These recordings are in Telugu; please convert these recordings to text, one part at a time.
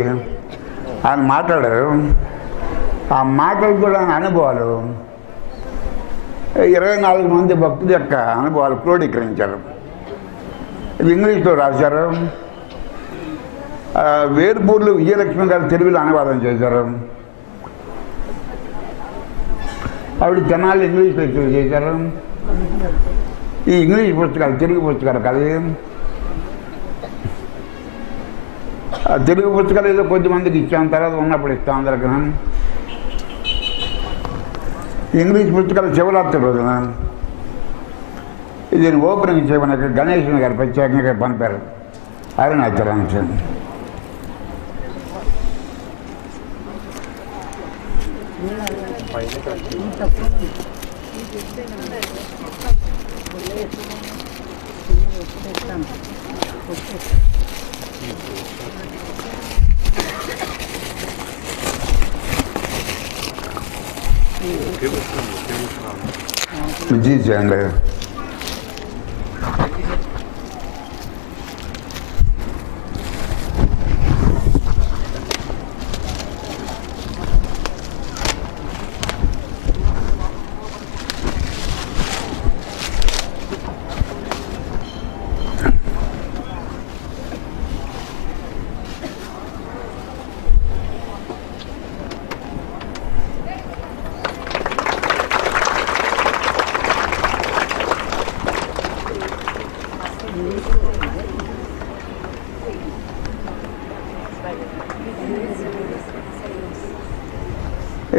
ఆయన మాట్లాడారు. ఆ మాటలు కూడా అనుభవాలు 24 మంది భక్తుల యొక్క అనుభవాలు క్రోడీకరించారు. ఇది ఇంగ్లీష్లో రాశారు. వేర్పూర్లు విజయలక్ష్మి గారు తెలుగులో అనువాదం చేశారు. ఆవిడ జనాలు ఇంగ్లీష్ లెక్చర్ చేశారు. ఈ ఇంగ్లీష్ పుస్తకాలు తెలుగు పుస్తకాలు కాదు. తెలుగు పుస్తకాలు ఏదో కొద్దిమందికి ఇచ్చాం, తర్వాత ఉన్నప్పుడు ఇస్తాం అందరికీ. ఇంగ్లీష్ పుస్తకాలు శివరాత్రి రోజున దీన్ని ఓపెనింగ్ చేయమని గణేశ్వరి గారు ప్రత్యేకంగా పంపారు. అరుణాచలానికి చేయండి.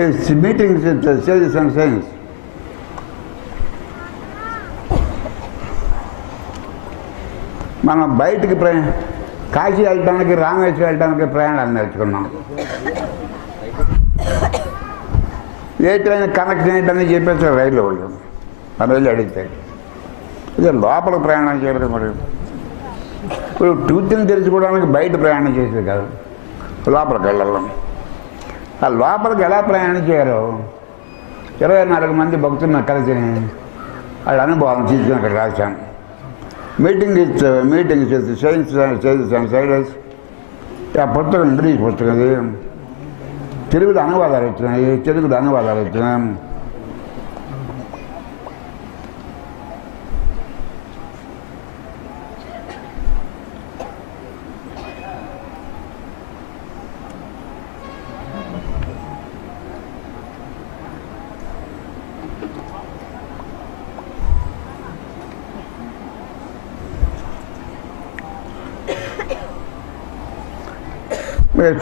It's meetings with the sages and saints. మనం బయటికి కాశీ వెళ్ళడానికి, రామేశ్వరం వెళ్ళడానికి ప్రయాణాలు నేర్చుకున్నాం. ఏ ట్రైన్ కనెక్షన్ ఏంటని చెప్పేసి రైలు వాళ్ళు ఆ రైలు అడిగితే ఇదే లోపల ప్రయాణం చేయలేదు. మరి ఇప్పుడు ట్యూత్ని తెలుసుకోవడానికి బయట ప్రయాణం చేసేది కాదు, లోపలికి వెళ్ళాలి. ఆ లోపలికి ఎలా ప్రయాణం చేయాలో 24 మంది భక్తులను కలిసి వాళ్ళ అనుభవాలను తీసుకుని అక్కడ రాశాను. Meetings science and siders. ఆ పుస్తకం ఇంగ్లీష్ పుస్తకం, ఇది తెలుగులో అనువాదాలు వచ్చినాయి.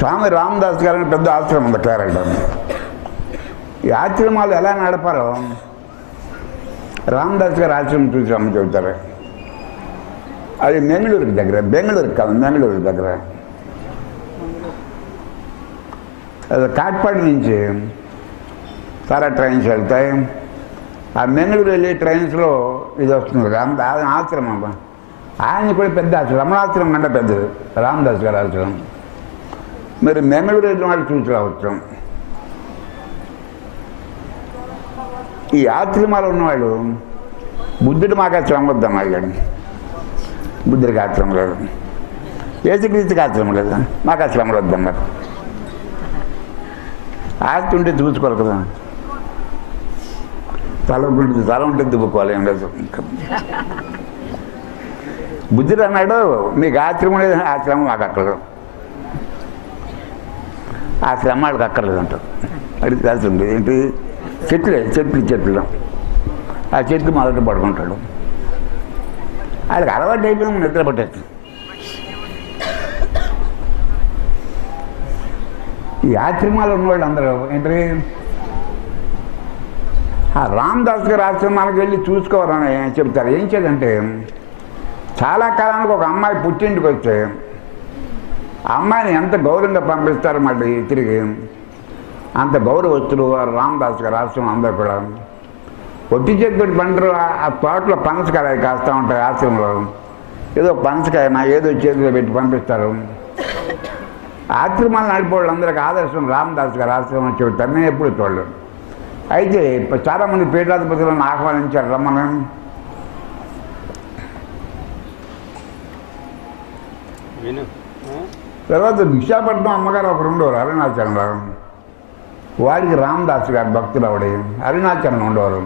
స్వామి రామదాస్ గారిని పెద్ద ఆశ్రమం ఉంది కేరళలో. ఈ ఆశ్రమాలు ఎలా నడపారో రామదాస్ గారు ఆశ్రమం చూసి అమ్మ చెబుతారు. అది బెంగళూరుకి దగ్గర. అది కాట్పాడి నుంచి చాలా ట్రైన్స్ వెళ్తాయి. ఆ బెంగళూరు వెళ్ళే ట్రైన్స్లో ఇది వస్తుంది ఆశ్రమం. ఆయన కూడా పెద్ద ఆశ్రమం, రమణాశ్రమం కంటే పెద్దది రామదాస్ గారి ఆశ్రమం. మీరు బెంగళూరు వెళ్ళిన వాళ్ళు చూసి రావచ్చు. ఈ ఆశ్రమాలు ఉన్నవాళ్ళు బుద్ధుడు మాకు ఆశ్రమం వద్దాం అడిగాడు. బుద్ధుడికి ఆశ్రమం లేదు, యేసుక్రీస్తుకి ఆశ్రమం లేదు, మాకు ఆశ్రమం వద్దాం. మరి ఆస్తి ఉంటే చూసుకోవాలి కదా, తల ఉంటే దుబ్బుకోవాలి. ఏం లేదు. బుద్ధుడు అన్నాడు, మీకు ఆశ్రమం లేదు, ఆశ్రమం మాకు అక్కడ, ఆ శ్రమ వాళ్ళకి అక్కర్లేదంటారు. అడిగి రాసింది ఏంటి, చెట్లు ఆ చెట్లు మొదట పడుకుంటాడు. వాళ్ళకి అలవాటు అయిపోయింది, నిద్ర పట్టేస్తుంది. ఈ ఆశ్రమాలు ఉన్నవాళ్ళు అందరూ ఏంటి, ఆ రామదాస్ గారి ఆశ్రమాలకు వెళ్ళి చూసుకోవాలని చెప్తారు. ఏం చేయాలంటే, చాలా కాలానికి ఒక అమ్మాయి పుట్టింటికి వస్తే ఆ అమ్మాయిని ఎంత గౌరవంగా పంపిస్తారు, మళ్ళీ తిరిగి అంత గౌరవస్తులు రామదాస్ గారు ఆశ్రమం అందరూ కూడా. ఒట్టి చెట్టు పంటరు, ఆ తోటలో పనసకాయ కాస్తూ ఉంటాయి ఆశ్రమంలో. ఏదో పనసకాయ ఏదో చేతిలో పెట్టి పంపిస్తారు. ఆశ్రమాలు నడిపోవాలి అందరికి ఆదర్శం రామదాస్ గారు ఆశ్రమం అని చెబుతారు. నేను ఎప్పుడు చూడలేదు. అయితే చాలామంది పీఠాధిపతులను ఆహ్వానించారు రమ్మని. తర్వాత విశాఖపట్నం అమ్మగారు ఒకరు ఉండేవారు అరుణాచలంలో. వాడికి రామదాస్ గారు భక్తులు ఆవిడ అరుణాచలంలో ఉండేవారు.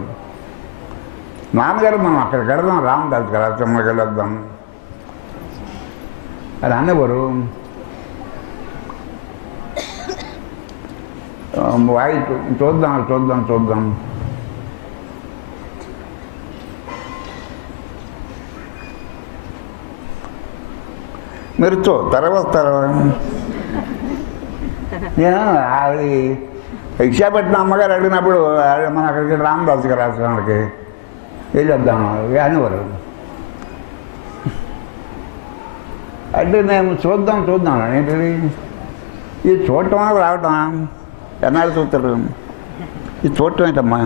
నాన్నగారు మనం అక్కడికి వెళదాం, రామదాస్ గారు అచ్చమ్మకి వెళ్ళొద్దాం అని అనేవారు. వాయి చూద్దాం చూద్దాం చూద్దాం. మీరు చూస్తారా వస్తారా? నేను అది విశాఖపట్నం అమ్మగారు అడిగినప్పుడు మన అక్కడికి రామదాస్ గారు ఆశ్రమానికి వెళ్ళొద్దాము అనేవారు. అంటే నేను చూద్దాం చూద్దాం ఏంటది ఇది చూడటమా రావటమా? ఎన్నాళ్ళు చూస్తారు? ఇది చూడటం ఏంటమ్మా?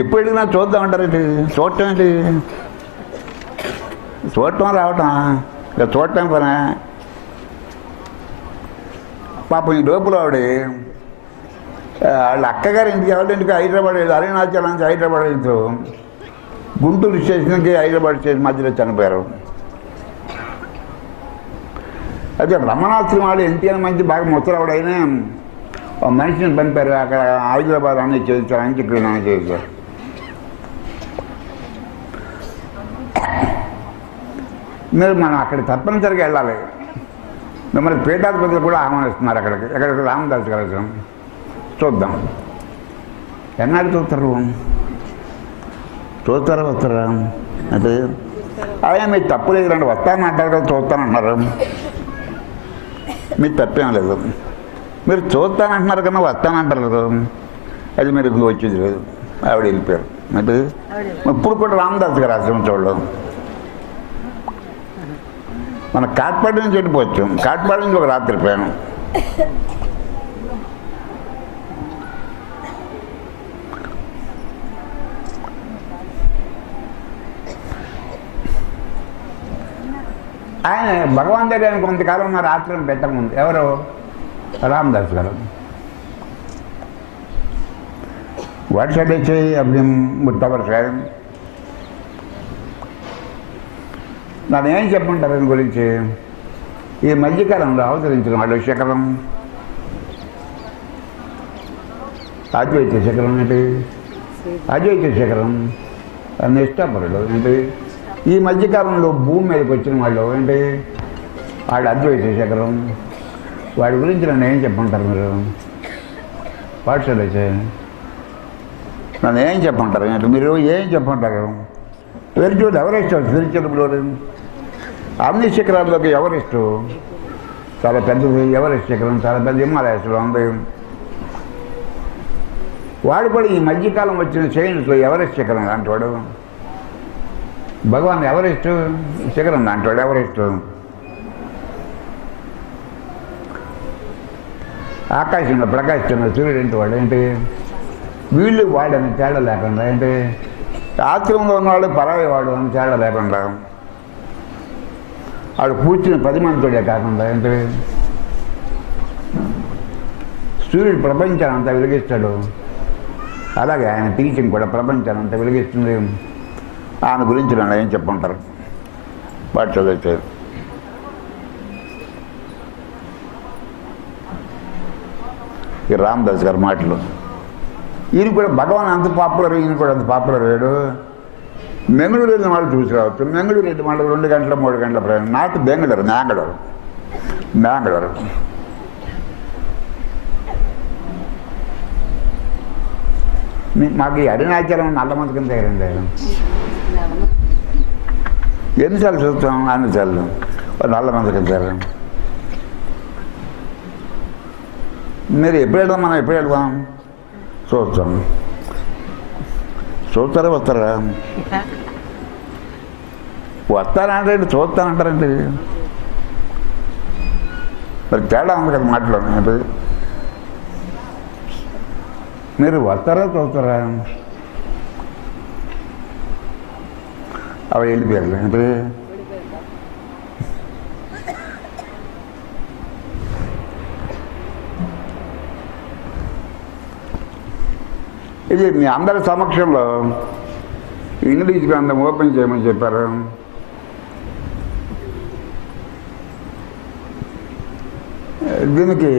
ఎప్పుడు వెళ్ళినా చూద్దాం అంటారు. ఏంటి చూడటం? ఏంటి చూడటం రావటం? ఇక చూడటం పనా? పాపం ఈ లోపల ఆవిడ వాళ్ళ అక్కగారి ఇంటికి ఎవరింటికి హైదరాబాద్ వెళ్ళి అరుణాచలం నుంచి హైదరాబాద్ వెళ్తూ గుంటూరు స్టేషన్కి హైదరాబాద్ స్టేషన్ మధ్యలో చనిపోయారు. అయితే రమణాశ్రమం వాళ్ళు ఎన్టీఆర్ మంచి బాగా ముసలావిడైనా మనిషిని పంపారు. అక్కడ హైదరాబాద్ అన్నీ చేయించారు, అంత్యక్రియలు అన్నీ చేయించారు. మీరు మనం అక్కడ తప్పనిసరిగా వెళ్ళాలి. మిమ్మల్ని పీఠాధిపతులు కూడా ఆహ్వానిస్తున్నారు అక్కడికి. ఎక్కడికి రామదాస్ గారు చూద్దాం. ఎన్నాడు చూస్తారు? చూస్తారా వస్తారా? అంటే అదే మీరు తప్పు లేదు రండి వస్తానంటారు కదా, చూస్తానంటున్నారు. మీరు తప్పేం లేదు. మీరు చూస్తానంటున్నారు కన్నా వస్తానంటారు కదా, అది మీరు వచ్చేది లేదు. ఆవిడ వెళ్ళిపోయారు. అంటే ఇప్పుడు కూడా రామదాస్ గారు ఆశ్రమం చూడడం. మన కాట్పాడి నుంచి వెళ్ళిపోవచ్చు. కాట్పాడి నుంచి ఒక రాత్రి ప్రయాణం. ఆయన భగవాన్ దగ్గర కొంతకాలం ఉన్న రాత్రిని పెట్టకముందు ఎవరు? రామదాస్ గారు. వాట్సాప్ వచ్చి అప్పుడు ముట్టవరు సార్ నన్ను ఏం చెప్పమంటారు దీని గురించి? ఈ మధ్యకాలంలో అవతరించిన వాళ్ళు శిఖరం, అద్వైత శిఖరం ఏంటి? అద్వైత శిఖరం నిష్ఠాపరుడు ఏంటి? ఈ మధ్యకాలంలో భూమి మీదకి వచ్చిన వాళ్ళు ఏంటి? వాడు అద్వైత శిఖరం. వాడి గురించి నన్ను ఏం చెప్పమంటారు మీరు? వాట్సాప్ వచ్చి నన్ను ఏం చెప్పమంటారు? ఏంటి మీరు ఏం చెప్పమంటారు? స్పిరిచువల్ ఎవరెస్ట్, స్పిరిచువల్ అన్ని శిఖరాల్లోకి ఎవరెస్ట్ చాలా పెద్దది. ఎవరెస్ట్ శిఖరం చాలా పెద్ద హిమాలయాస్లో ఉంది. వాడు కూడా ఈ మధ్యకాలం వచ్చిన చైన్స్లో ఎవరెస్ట్ శిఖరం అంటాడు. భగవాన్ ఎవరెస్ట్ శిఖరం అంటాడు. ఎవరెస్ట్ ఆకాశంలో ప్రకాశిస్తున్న సూర్యుడు ఏంటి? వాడు ఏంటి? వీళ్ళు వాడని తేడా లేకుండా ఏంటి? ఆశ్రమంలో ఉన్నవాడు పరాయి వాడు అని తేడా లేకుండా, వాడు కూర్చుని 10 మందితోడే కాకుండా ఏంటి? సూర్యుడు ప్రపంచాన్ని అంతా వెలిగిస్తాడు. అలాగే ఆయన టీచింగ్ కూడా ప్రపంచాన్ని అంతా వెలిగిస్తుంది. ఆయన గురించి నన్ను ఏం చెప్పంటారు? వాడు చదివితే ఈ రామదాస్ గారి మాటలు. ఈయన కూడా భగవాన్ అంత పాపులర్, ఈయన కూడా అంత పాపులర్ అయ్యాడు. మెంగళూరు వెళ్ళిన వాళ్ళు చూసి రావచ్చు. మెంగళూరు వెళ్ళిన వాళ్ళు 2 గంటల 3 గంటల ప్రయాణం. నాటు బెంగళూరు, మ్యాంగళూరు. మాకు ఈ అరుణాచలం నల్లమంది కింద తయారైంది. ఎన్నిసార్లు చూస్తాం? అన్నిసార్లు నల్లమంది కింద తయారు. మీరు ఎప్పుడు వెళ్దాం? మనం ఎప్పుడు వెళ్దాం? చూస్తాం. చూస్తారా వస్తారా? వస్తారంటే చూస్తానంటారండి. మరి తేడా ఉంది కదా మాటలో. మీరు వస్తారా చూస్తారా? అవి వెళ్ళిపోయారు. అంటే ఇది మీ అందరి సమక్షంలో ఇంగ్లీష్ గ్రంథం ఓపెన్ చేయమని చెప్పారు. దీనికి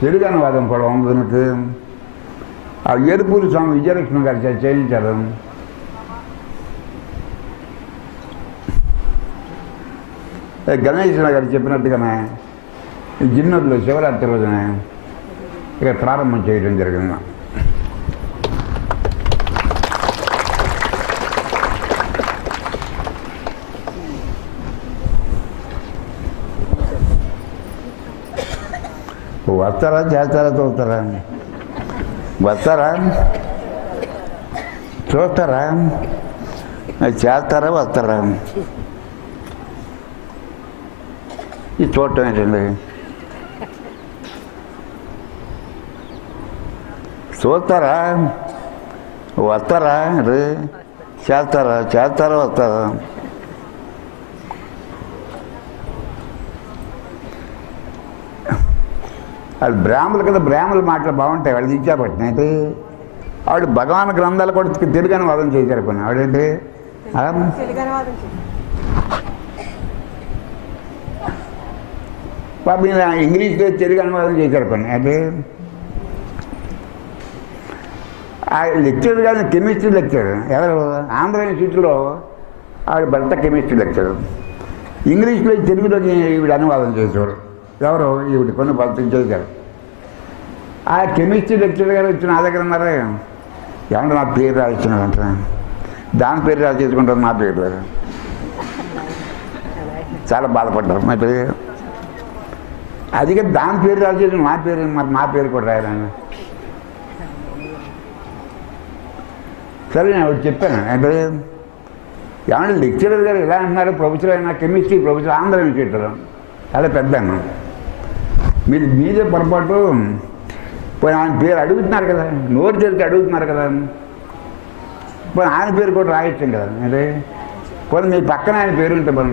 తెలుగు అనువాదం కూడా ఉంది. దీనికి ఆ ఏడుపూరి స్వామి విజయలక్ష్మి గారు చేయించారు. గణేష్ గారు చెప్పినట్టుగానే ఈ జిన్నూరులో శివరాత్రి రోజున ఇక ప్రారంభం చేయడం జరిగింది. వస్తారా చేస్తారా చూస్తారా? వస్తారా చూస్తారా? చేస్తారా వస్తారా? ఇది చూడటం ఏంటండి? చూస్తారా వస్తారా? రే చేస్తారా? చేస్తారా వస్తారా? వాళ్ళు బ్రాహ్మణులు కదా, బ్రాహ్మణుల మాటలు బాగుంటాయి. వాళ్ళు ఇచ్చాపట్టిన అయితే వాడు భగవాన్ గ్రంథాలు కూడా తెలుగు అనువాదం చేశారు కొన్ని. వాడేంటి బాబు ఇంగ్లీష్లో తెలుగు అనువాదం చేశారు కొన్ని. అంటే ఆ లెక్చర్ కానీ కెమిస్ట్రీ లెక్చర్ ఎవరు ఆంధ్ర యూనివర్సిటీలో ఆవిడ భర్త కెమిస్ట్రీ లెక్చర్. ఇంగ్లీష్లో తెలుగులోకి ఈవిడ అనువాదం చేసేవారు. ఎవరు ఈవిడ కొన్ని భర్త చేశారు. ఆ కెమిస్ట్రీ లెక్చర్ గారు వచ్చిన నా దగ్గర ఉన్నారా? ఏమన్నా నా పేరు రాసిస్తున్నారంట. దాని పేరు రాసేసుకుంటారు, నా పేరు లేదు. చాలా బాధపడ్డారు. నా పేరు అదిగా దాని పేరు రాసేసి నా పేరు, మరి నా పేరు కూడా రాయాలని. సరే నేను ఒకటి చెప్పాను. అంటే ఏమన్నా లెక్చరర్ గారు ఎలా అంటున్నారు? ప్రొఫెసర్ అయినా కెమిస్ట్రీ ప్రొఫెసర్ ఆంధ్ర యూనివర్సిటీలో చాలా పెద్ద అన్న. మీరు మీదే పొరపాటు. పోయి ఆయన పేరు అడుగుతున్నారు కదా, నోరు తెరిచి అడుగుతున్నారు కదా, పోయి ఆయన పేరు కూడా రాయొచ్చాం కదా. అంటే పోనీ మీ పక్కన ఆయన పేరు ఉంటే మనం,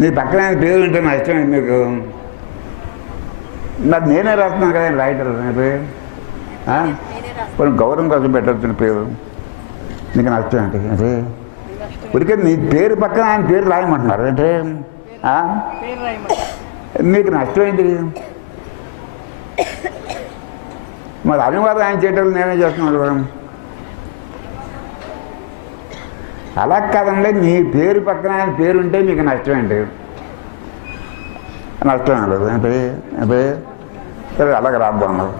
మీ పక్కన ఆయన పేరు ఉంటే నా ఇష్టం మీకు. నాకు నేనే రాస్తున్నాను కదా రైటర్. అంటే కొన్ని గౌరవం కోసం పెట్టవచ్చిన పేరు నీకు నష్టం ఏంటి? అంటే ఉడికే నీ పేరు పక్కన ఆయన పేరు రాయమంటున్నారు. అంటే మీకు నష్టం ఏంటి? మరి అనువాదం ఆయన చేయటం నేనే చేస్తున్నాను కదా. అలా కాదండి, నీ పేరు పక్కన ఆయన పేరు ఉంటే మీకు నష్టం ఏంటి? నష్టం లేదు. అంటే అంటే సరే అలాగే రాద్దాం అన్నారు.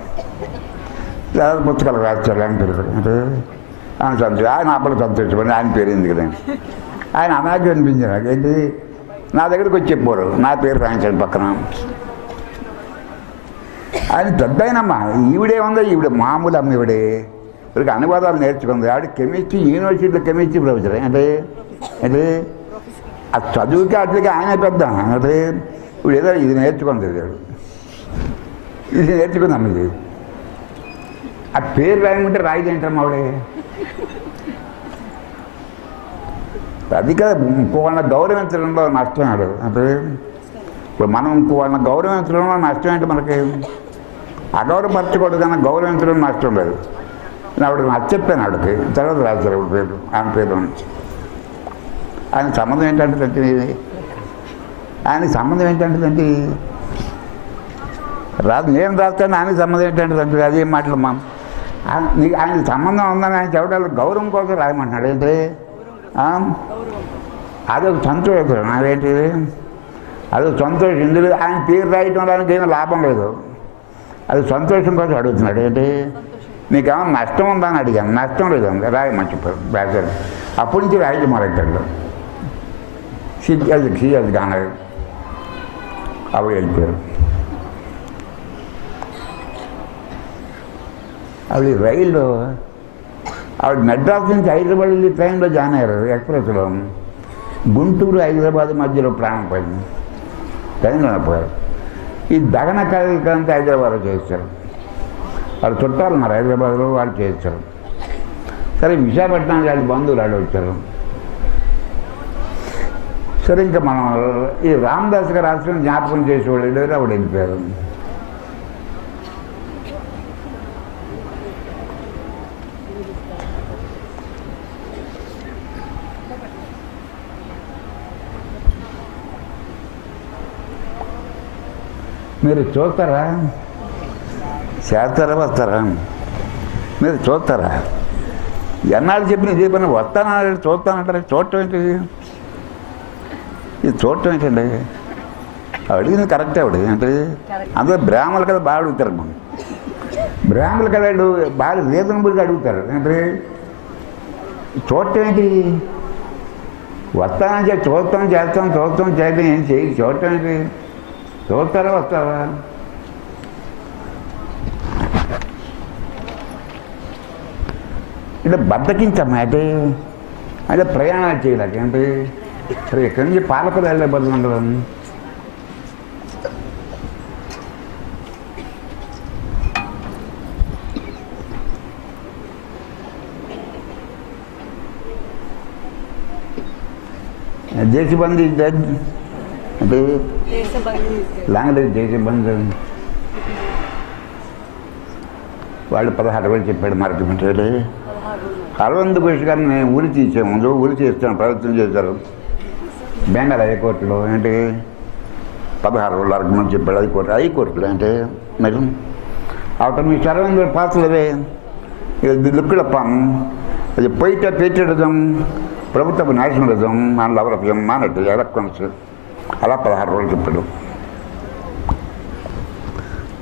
లేదా పుస్తకాలు రాస్తారు ఆయన పేరు. అంటే ఆయన సంతోషం, ఆయన అప్పుడు సంతోషపడి ఆయన పేరు ఎందుకు కదండి. ఆయన అనాగ్యం అనిపించారు. నాకేంటి నా దగ్గరికి వచ్చి చెప్పారు నా పేరు రాయించాడు పక్కన. ఆయన పెద్ద అయినమ్మా. ఈవిడే ఉందా? ఈవిడ మామూలు అమ్మ. ఈవిడే ఇక్కడికి అనువాదాలు నేర్చుకుంది. ఆవిడ కెమిస్ట్రీ యూనివర్సిటీలో కెమిస్ట్రీ ప్రొఫెసర్. అంటే అంటే ఆ చదువుకి అట్లకి ఆయన పెద్ద. అంటే ఇప్పుడు ఏదో ఇది నేర్చుకుంది, ఇది నేర్చుకుందాం. ఇది ఆ పేరు రాయమంటే రాయిదేంటమ్మా ఆవిడే. అది కదా ఇంకోళ్ళని గౌరవించడంలో నష్టం ఆడు. అంటే ఇప్పుడు మనం ఇంకోళ్ళని గౌరవించడంలో నష్టం ఏంటి? మనకి అగౌరవపరచకూడదు కానీ గౌరవించడం నష్టం లేదు. ఆవిడ నాకు చెప్పాను. ఆవిడకి తర్వాత రాశారు ఆవిడ పేరు, ఆయన పేరు. ఆయన సంబంధం ఏంటంటే ఆయన సంబంధం ఏంటంటే రాదు, నేను రాస్తాను. ఆయన సంబంధం ఏంటంటే అదేం మాటలు మా ఆయన సంబంధం ఉందని ఆయన చెప్పడాలు గౌరవం కోసం రాయమంటున్నాడు. ఏంటి అదొక సంతోషం. అదేంటి అదొక సంతోషం. ఇందులో ఆయన పేరు రాయటం దానికి ఏమీ లాభం లేదు. అది సంతోషం కోసం అడుగుతున్నాడు. ఏంటి నీకేమన్నా నష్టం ఉందా అని అడిగాను. నష్టం లేదండి, రాయమని చెప్పారు బ్యాచర్. అప్పటి నుంచి రాయటం మొదలెట్టాడు. అది కానీ అవి వెళ్ళిపోయారు. ఆవిడ రైల్లో ఆవిడ మెడ్రాస్ నుంచి హైదరాబాద్ వెళ్ళి ట్రైన్లో జాయిన్ అయ్యారు ఎక్స్ప్రెస్లో. గుంటూరు హైదరాబాద్ మధ్యలో ప్రాణం పోయింది. ట్రైన్లో పోయారు. ఈ దహన కార్యక్రమంతో హైదరాబాద్లో చేస్తారు. వాళ్ళు చుట్టాలు ఉన్నారు హైదరాబాద్లో, వాళ్ళు చేస్తారు. సరే విశాఖపట్నానికి వాళ్ళు బంధువులు వాళ్ళు వచ్చారు. సరే ఇంకా మనం ఈ రామదాస్ గారు రాష్ట్రం జ్ఞాపకం చేసేవాళ్ళు వెళ్ళారు. ఆవిడ వెళ్ళిపోయారు. మీరు చూస్తారా? చేస్తారా వస్తారా? మీరు చూస్తారా? ఎన్నాళ్ళు చెప్పిన ఇదే పని వస్తానంటారు చూస్తానంటారు. చూడటం ఏంటిది? ఇది చూడటం ఏంటండి? అడిగింది కరెక్టే. అడిగి అంటే అందరూ బ్రాహ్మణులు కదా బాగా అడుగుతారు. మనం బ్రాహ్మణులు కదా బాగా రీజనబుల్గా అడుగుతారు. అంటే చూడటం ఏంటి? వస్తానని చెప్పి చూస్తాం చేస్తాం చేయడం ఏం చేయి. చూడటం ఏంటి? చూస్తారా వస్తారా? అంటే బద్దకించమ్మా. అంటే ప్రయాణాలు చేయలేక అంటే సరే ఇక్కడి నుంచి పాలకులు వెళ్ళే బదులు ఉండదు. దేశబంధు అంటే లాంగ్వేజ్ దేశబంధు వాళ్ళు 16 వేలు చెప్పాడు. మార్కెట్ అరవింద్ ఘోష్ గారిని నేను ఊరి తీసే ముందు ఊరి చేస్తాను ప్రయత్నం చేశారు బెంగాల్ హైకోర్టులో. ఏంటి 16 వేల ఆర్గ్యుమెంట్ చెప్పాడు హైకోర్టులో. అంటే మరి అక్కడ మీ అరవింద్ పాత్రలవే ఇది లుక్కులప్పం అది పోయిట పేటెడదాం ప్రభుత్వ నేషనలిజం అండ్ లవరఫ్యం అన్నట్టు ఎలక్ట్రాన్స్ అలా 16 రోజులు చెప్పాడు.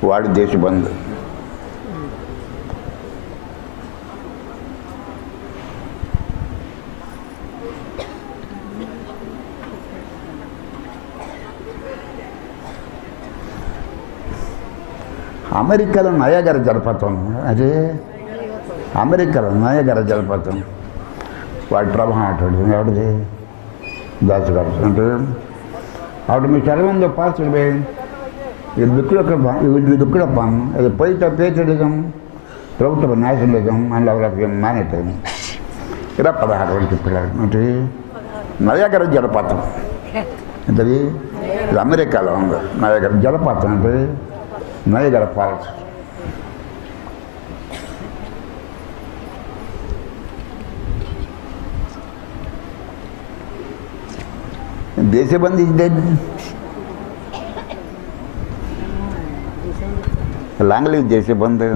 వాడి దేశబంధు. అమెరికాలో నయాగర జలపాతం. అదే అమెరికాలో నయాగర జలపాతం వాడి ప్రభావం అటు ఎవడిది దాచుగారు. అంటే ఆవిడ మీ చదవందో పాత్రలు ఇది దుక్కుడప్పం అది పోయిట పేచడిజం ప్రభుత్వ నేషనలిజం అండ్ లవరఫ్యం మానేటం ఇలా 16 రోజులు చెప్పాడు. అంటే నయాగర జలపాతం అంటే ఇది అమెరికాలో ఉంది. నయాగర జలపాతం అంటే Niagara falls. Deshbandhu language Deshbandhu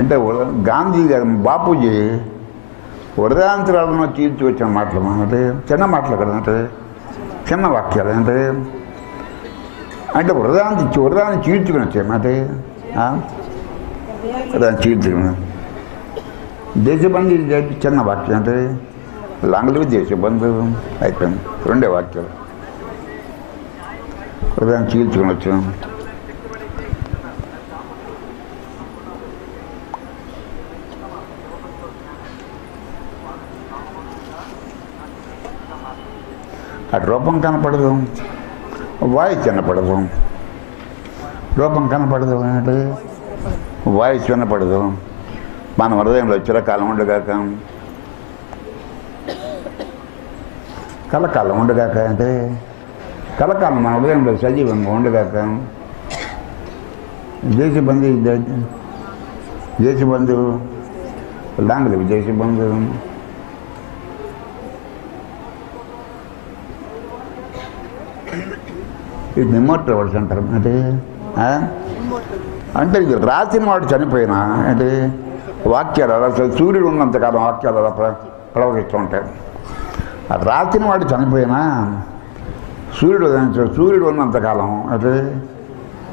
అంటే గాంధీ గారు బాపూజీ వరదాంతరాలను తీర్చి వచ్చిన మాటలు అంటే చిన్న మాటలు కదా. అంటే చిన్న వాక్యాలు. అంటే వరదాన్ని చీల్చుకుని వచ్చాయి. అంటే దాన్ని చీల్చుకుని దేశబంధు చిన్న వాక్యం. అంటే లాంగ్వేజ్ దేశబంధు అయిపోయింది. 2 వాక్యాలు వరదాన్ని చీల్చుకుని వచ్చాం. అటు రూపం కనపడదు, వాయిస్ వినపడదు. రూపం కనపడదు అంటే వాయిస్ వినపడదు. మన హృదయంలో చిరకాలం ఉండగాక కలకాలం ఉండగాక అంటే కలకాలం మన హృదయంలో సజీవంగా ఉండగాక దేశబంధు లాంగ్వేజ్ దేశబంధు. ఇది ఇమ్మోర్టల్ వర్డ్స్ అంటారు. అంటే ఇది రాసిన వాడు చనిపోయినా అంటే వాక్యాలు అసలు సూర్యుడు ఉన్నంతకాలం వాక్యాలు అలా ప్రవహిస్తూ ఉంటాయి. రాసిన వాడు చనిపోయినా సూర్యుడు ఉన్నంతకాలం అంటే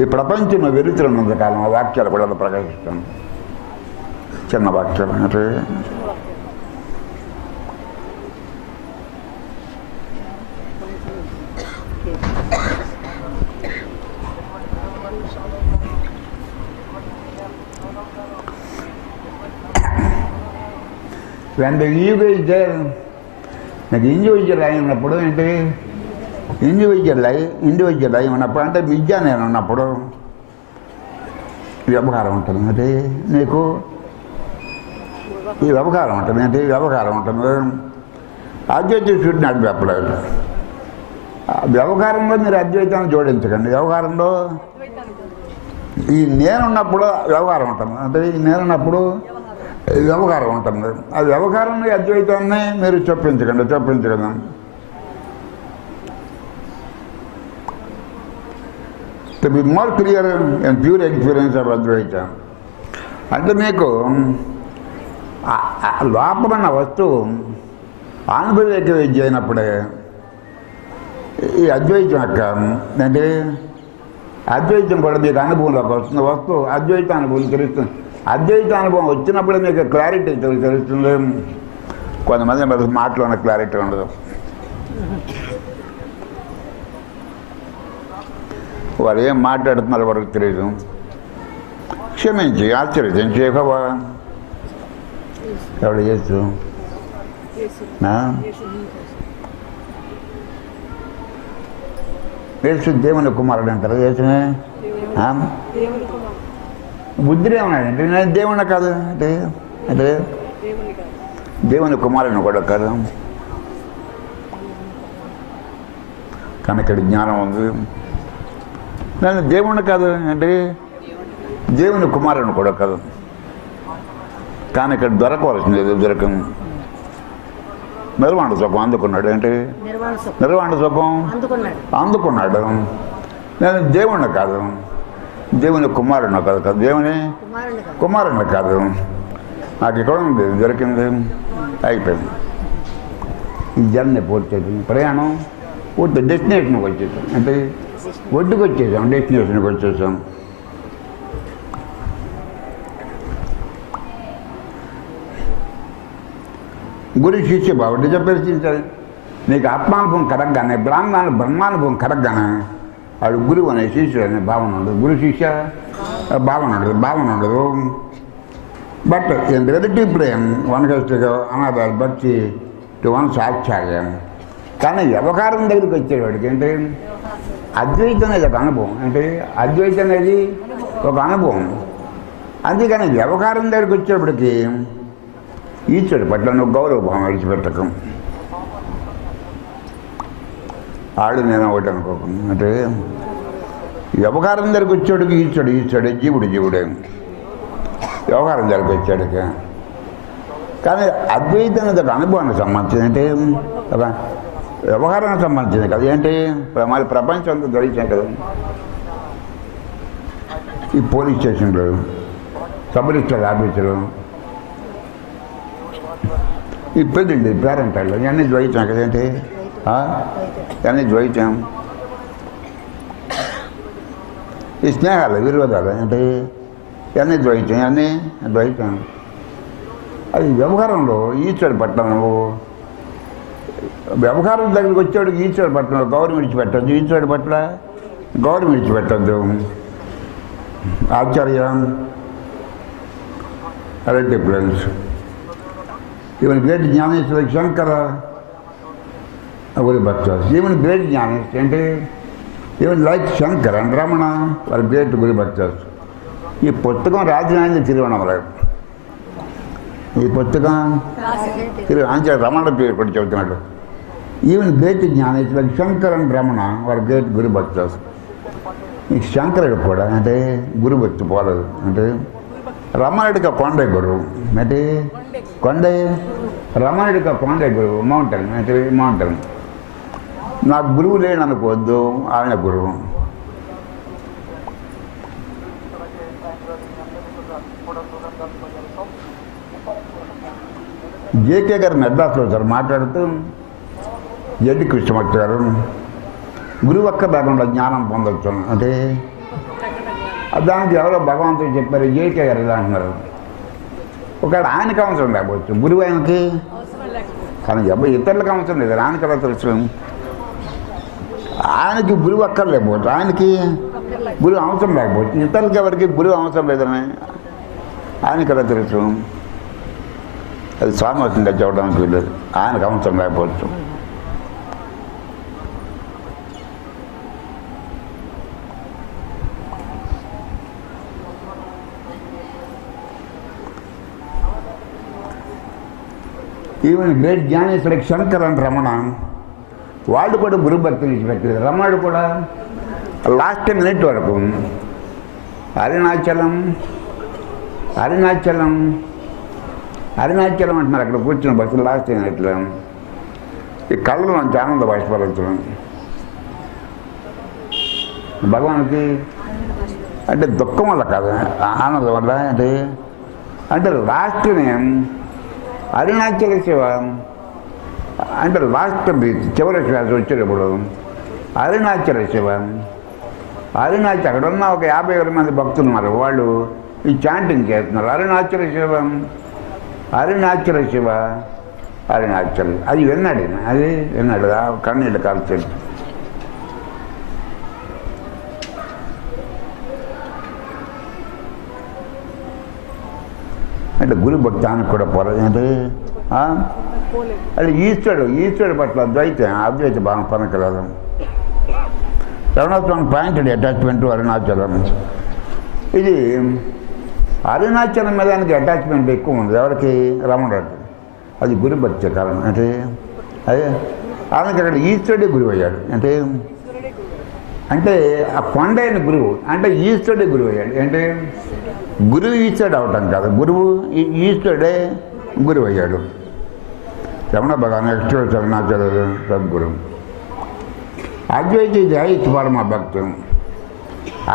ఈ ప్రపంచంలో వెలుతురు ఉన్నంతకాలం ఆ వాక్యాలు కూడా ప్రకాశిస్తాను. చిన్న వాక్యాలు అంటే when the ego is there, నాకు ఇండివిజువల్ లైఫ్ ఉన్నప్పుడు ఏంటి ఇండివిజువల్ లైఫ్ ఉన్నప్పుడు అంటే విద్య నేను ఉన్నప్పుడు వ్యవహారం ఉంటుంది. అంటే నీకు ఈ వ్యవహారం ఉంటుంది. అంటే వ్యవహారం ఉంటుంది. అద్వైత శుద్ధి నడిపేప్పలేదు. వ్యవహారంలో మీరు అద్వైతాన్ని జోడించకండి. వ్యవహారంలో ఈ నేనున్నప్పుడు వ్యవహారం ఉంటుంది. అంటే ఈ నేనున్నప్పుడు వ్యవహారం ఉంటుంది. ఆ వ్యవహారాన్ని అద్వైతాన్ని మీరు చొప్పించగలం. To be more clear and pure experience of అద్వైతం అంటే మీకు లోపలన్న వస్తువు అనుభవేక విద్య అయినప్పుడే ఈ అద్వైతం యొక్క అంటే అద్వైతం కూడా మీకు అనుభవంలోకి వస్తుంది. వస్తువు అద్వైత అనుభవం తెలుస్తుంది. అద్వైత అనుభవం వచ్చినప్పుడే మీకు క్లారిటీ తెలుస్తుంది. కొంతమంది మాటలో ఉన్న క్లారిటీ ఉండదు. వారు ఏం మాట్లాడుతున్నారు వరకు తెలియదు. క్షమించి ఆశ్చర్యించి ఎవడు చేస్తూ యేసు దేవుని కుమారుడు అంటారు. యేసునే బుద్ధుడు ఏమన్నాడంటే నేను దేవుని కాదు అంటే అంటే దేవుని కుమారుని కూడా కాదు. కానీ ఇక్కడ జ్ఞానం ఉంది. నేను దేవుని కాదు అంటే దేవుని కుమారుని కూడా కాదు. కానీ ఇక్కడ దొరకవలసింది దొరకం. నిర్వాణ సుఖం అందుకున్నాడు. ఏంటి నిర్వాణ సుఖం అందుకున్నాడు. నేను దేవుణ్ణి కాదు, దేవుని కుమారుని కాదు కాదు దేవుని కుమారుని కాదు. నాకు ఇక్కడ ఉంది దొరికింది అయిపోయింది. ఈ జర్నీ పూర్తి ప్రయాణం పూర్తి డెస్టినేషన్కి వచ్చేసాం. అంటే ఒడ్డుకు వచ్చేసాం, డెస్టినేషన్కి వచ్చేసాం. గురు శిష్య బాబు చెప్పేసించాలి. నీకు ఆత్మానుభవం కరగ్గానే బ్రహ్మానుభవం కరగ్గానే వాడు గురువు అనే శిష్యుడు అనే భావన ఉండదు. గురు శిష్య భావన ఉండదు. But in relative frame one has to another భక్తి టు వన్ సాక్షాత్యం. కానీ వ్యవహారం దగ్గరికి వచ్చేవాడికి ఏంటి అద్వైతం అనేది ఒక అనుభవం. అంటే అద్వైతం అనేది ఒక అనుభవం. అందుకని వ్యవహారం దగ్గరికి వచ్చేప్పటికి ఈశ్వరుడి పట్ల నువ్వు గౌరవభావం విడిచిపెట్టకం. ఆడు నేను ఒకటి అనుకోకుండా. అంటే వ్యవహారం దగ్గరికి వచ్చేటికి ఈశ్వరుడే, జీవుడే వ్యవహారం దగ్గరికి వచ్చాడుక. కానీ అద్వైతం అనేది ఒక అనుభవానికి సంబంధించింది. అంటే ఒక వ్యవహారానికి సంబంధించింది కదా. ఏంటి మరి ప్రపంచం అంతా దొరికాం కదా. ఈ పోలీస్ స్టేషన్లు, సబ్ రిజిస్టర్ ఆఫీసులు, ఈ పెళ్ళిళ్ళు, పేరెంటాళ్ళు ఇవన్నీ ద్వైతం కదేంటి. ఇవన్నీ ద్వైతం. ఈ స్నేహాలు, విరోధాలు అంటే ఇవన్నీ ద్వైతం. ఇవన్నీ ద్వైతం. అది వ్యవహారంలో ఈశ్వరుడు పట్ల నువ్వు వ్యవహారం దగ్గరికి వచ్చేవాడికి ఈశ్వరుడు పట్ల గౌరవం విడిచిపెట్టద్దు. ఈశ్వరుడు పట్ల గౌరవం విడిచిపెట్టద్దు. Acharya Reddy friends even great Jnaneshwara Shankara గురి భక్తాస్. ఈవెన్ గ్రేట్ జ్ఞానేశ్వర అంటే even like Shankar and Ramana వారి గ్రేట్ గురి భక్తాస్. ఈ పుస్తకం రాజధాని తిరువణమలై. ఈ పుస్తకం అంతే రమణ పేరు కూడా చెబుతున్నాడు. Even great Jnaneshwara Shankar and Ramana వారి గ్రేట్ గురి భక్తాస్. ఈ శంకరుడు కూడా అంటే గురు భక్తి పోలేదు. అంటే రమణుడికి కొండే గురువు. అంటే కొండే రమణుడికి కొండే గురువు. మౌంటైన్ అంటే మౌంటైన్. నాకు గురువు లేని అనుకోవద్దు, ఆయన గురువు. జేకే గారు మెడ్రాస్లో సార్ మాట్లాడుతూ జడ్డి కృష్ణమూర్తి గారు గురువు ఒక్క లేకుండా జ్ఞానం పొందొచ్చు అంటే దానికి ఎవరో భగవంతుడు చెప్పారు. జేకే గారు ఇలా అంటున్నారు. ఒకవేళ ఆయనకు అవసరం లేకపోవచ్చు గురువు ఆయనకి, కానీ ఇతరులకు అవసరం లేదు. ఆయనకి ఎలా తెలుసు? ఆయనకి గురువు అక్కర్లేకపోవచ్చు, ఆయనకి గురువు అవసరం లేకపోవచ్చు. ఇతరులకి ఎవరికి గురువు అవసరం లేదని ఆయనకి ఎలా తెలుసు? అది సామర్థ్యంగా చెప్పడానికి వీల్లేదు. ఆయనకు అవసరం లేకపోవచ్చు. Even great Jnaneshwara Shankar and Ramana వాళ్ళు కూడా గురుభక్తి విడిచిపెట్టలేదు. రమణుడు కూడా లాస్ట్ మినిట్ వరకు అరుణాచలం అరుణాచలం అంటున్నారు అక్కడ కూర్చున్న భక్తులు లాస్ట్ ఇట్లా ఈ కళ్ళలో నుంచి ఆనంద బాష్పరచడం భగవానికి అంటే దుఃఖం వల్ల కాదు, ఆనందం వల్ల. అంటే లాస్ట్ని అరుణాచల శివ అంటే లాస్ట్ చివరి శ్వాస వచ్చేటప్పుడు అరుణాచల శివ అక్కడ ఉన్న ఒక 50,000 మంది భక్తులు ఉన్నారు. వాళ్ళు ఈ చాంటింగ్ చేస్తున్నారు, అరుణాచల శివ అరుణాచల శివ అరుణాచల్. అది విన్నాడు, కన్నీళ్ళు కాల్చాడు. అంటే గురు భక్తానికి కూడా పోలేదు. అది ఈశ్వరుడు పట్ల అద్వైత భావం పనకలేదు. రమణోత్సవం పాయింటెడ్ అటాచ్మెంట్ అరుణాచలం. ఇది అరుణాచలం మీద అటాచ్మెంట్ ఎక్కువ ఉంది ఎవరికి? రమణుడికి. అది గురు భక్తి కారణం. అంటే అదే ఆయనకి అక్కడ ఈశ్వరుడే గురువు అయ్యాడు. అంటే ఆ కొండైన గురువు అంటే ఈశ్వరుడే గురువు అయ్యాడు. అంటే గురువు ఈశ్వరుడు అవటం కాదు, గురువు ఈశ్వరుడే గురువు అయ్యాడు. రమణ భగవాన్ ఎక్స్ట్రోస్ అరుణాచల సద్గురు. అద్వైత జాయిత్ పరమ భక్తి.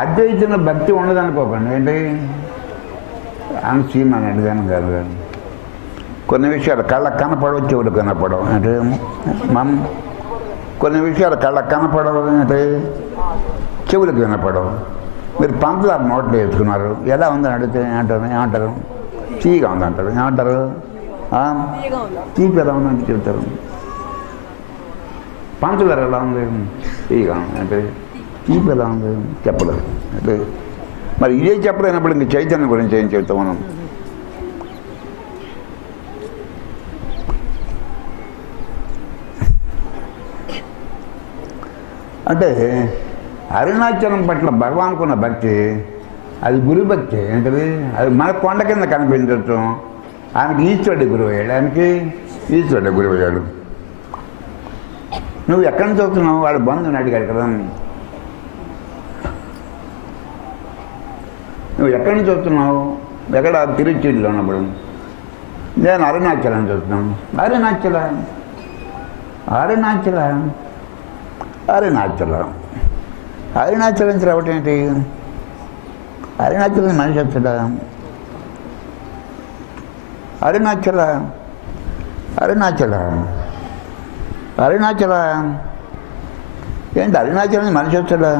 అద్వైతంలో భక్తి ఉండదనుకోకండి. ఏంటి సీమ అనేదాన్ని కాదు. కొన్ని విషయాలు కళ్ళకు కనపడవు, చెవులు కనపడవు. అంటే కొన్ని విషయాలు కళ్ళకు కనపడవు, అంటే చెవులకు వినపడవు. మీరు పంచదార నోట్లో వేసుకున్నారు, ఎలా ఉందని అడిగితే ఏమంటారు? తీగా ఉందంటారు. ఏమంటారు? తీపి ఎలా ఉందని చెప్తారు. పంచదార ఎలా ఉంది? తీగా ఉంది. అంటే తీపి ఎలా ఉంది చెప్పలేదు. అంటే మరి ఇదే చెప్పలేనప్పుడు ఇంక చైతన్యం గురించి ఏం చెప్తాం మనం? అంటే అరుణాచలం పట్ల భగవానుకున్న భక్తి అది గురుభక్తి. ఏంటది? అది మన కొండ కింద కనిపించవచ్చు. ఆయనకి ఈశ్వరుడి గురువు అయ్యాడు. ఆయనకి ఈశ్వరుడి గురువు అయ్యాడు. నువ్వు ఎక్కడి నుంచి వస్తున్నావు? వాడు బంధువుని అడిగాడు కదా, నువ్వు ఎక్కడి నుంచి వస్తున్నావు? ఎక్కడ? తిరుచిలో ఉన్నప్పుడు. నేను అరుణాచలం నుంచి వస్తున్నాను. అరుణాచలం నుంచి రావటం ఏంటి? అరుణాచలం మనిషి వచ్చాడా? అరుణాచల ఏంటి? అరుణాచలం మనిషి వచ్చాడా?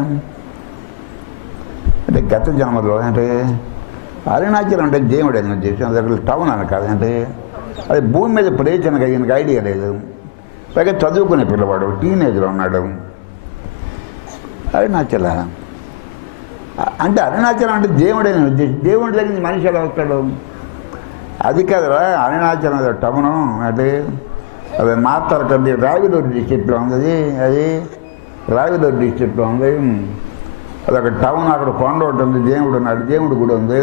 అంటే గత జన్మలో అంటే అరుణాచలం అంటే దేవుడు అని ఉద్దేశం. అది టౌన్ అని కాదు. అంటే అది భూమి మీద ప్రయోజనం కలిగిన ఐడియా లేదు. పైగా చదువుకునే పిల్లవాడు, టీనేజ్లో ఉన్నాడు. అరుణాచల అంటే అరుణాచలం అంటే దేవుడు అని ఉద్దేశం. దేవుడి దగ్గర మనిషి ఎలా వస్తాడు? అది కదరా అరుణాచలం టౌను. అంటే అది మాట్లాడకండి రావిలూరు డిస్ట్రిక్ట్లో ఉంది. అది రావిలూరు డిస్ట్రిక్ట్లో ఉంది. అదొక టౌన్. అక్కడ కొండ ఒకటి ఉంది, దేవుడు ఉన్నాడు, దేవుడు కూడా ఉంది.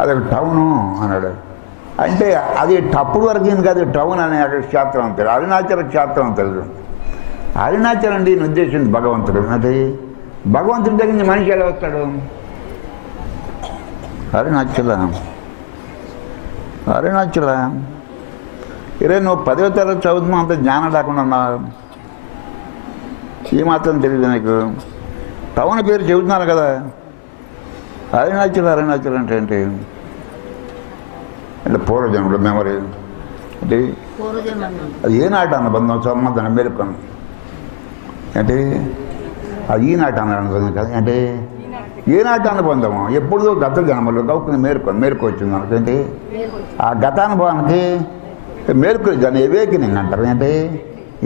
అదొక టౌను అన్నాడు. అంటే అది అప్పుడు వరకు ఏంది కాదు టౌన్ అనే అక్కడ క్షేత్రం అంటారు. అరుణాచల క్షేత్రం అంటారు. అరుణాచలం అంటే ఈయన ఉద్దేశించి భగవంతుడు. అంటే భగవంతుడి దగ్గర నుంచి మనిషి ఎలా వస్తాడు? అరుణాచల ఇరే నువ్వు 10వ తరగతి చదువుతున్నా అంత జ్ఞానం లేకుండా ఉన్నావు. ఈ మాత్రం తెలియదు నీకు? టౌన్ పేరు చెబుతున్నారు కదా. అరుణాచలం అంటే ఏంటి? అంటే పూర్వజన్మడు మెమరీ. అంటే అది ఏనాటి అనుబంధం సంబంధం మేలుకొని. అంటే అది ఈనాటి అనుబంధం కదా. అంటే ఏనాటి అనుబంధము? ఎప్పుడూ గత జన్మలో గౌకుని మేలుకొచ్చింది అనుకంటే ఆ గతానుభవానికి మేలుకొని దాన్ని ఎవేకనింగ్ అంటారు. అంటే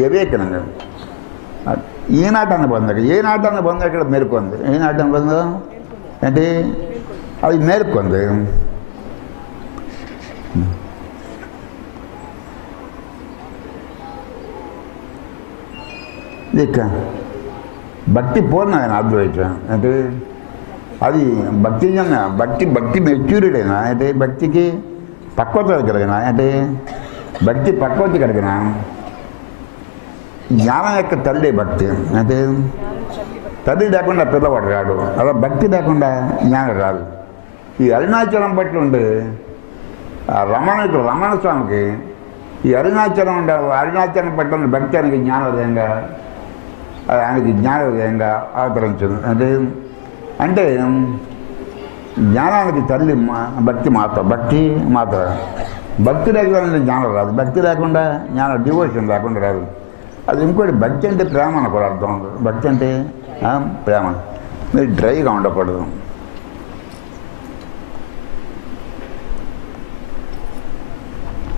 ఎవేకనింగ్ ఈనాటి అనుబంధం. ఏనాటి అనుబంధం ఇక్కడ మేలుకొంది. ఏనాటి అనుబంధం అంటే అది మేలుకొంది. ఇక భక్తి పూర్ణమైన అద్వైతం. అంటే అది భక్తి మెచ్యూరిటీ అయినా, అంటే భక్తికి పక్వత కలిగిన, అంటే భక్తి పక్వత కలిగిన జ్ఞానం యొక్క తల్లి భక్తి. అంటే తల్లి లేకుండా పిల్లవాడు రాడు, అలా భక్తి లేకుండా జ్ఞానం రాదు. ఈ అరుణాచలం పట్ల ఉండే రమణ స్వామికి ఈ అరుణాచలం పట్ల భక్తి ఆయనకి జ్ఞానోదయంగా ఆయనకి జ్ఞానోదయంగా అవతరించింది. అంటే జ్ఞానానికి తల్లి భక్తి మాత్రం. భక్తి లేకుండా జ్ఞానం రాదు. భక్తి లేకుండా డివోషన్ లేకుండా రాదు. అది ఇంకోటి, భక్తి అంటే ప్రేమ అని కూడా అర్థం ఉంది. భక్తి అంటే ప్రేమ. మీరు డ్రైగా ఉండకూడదు.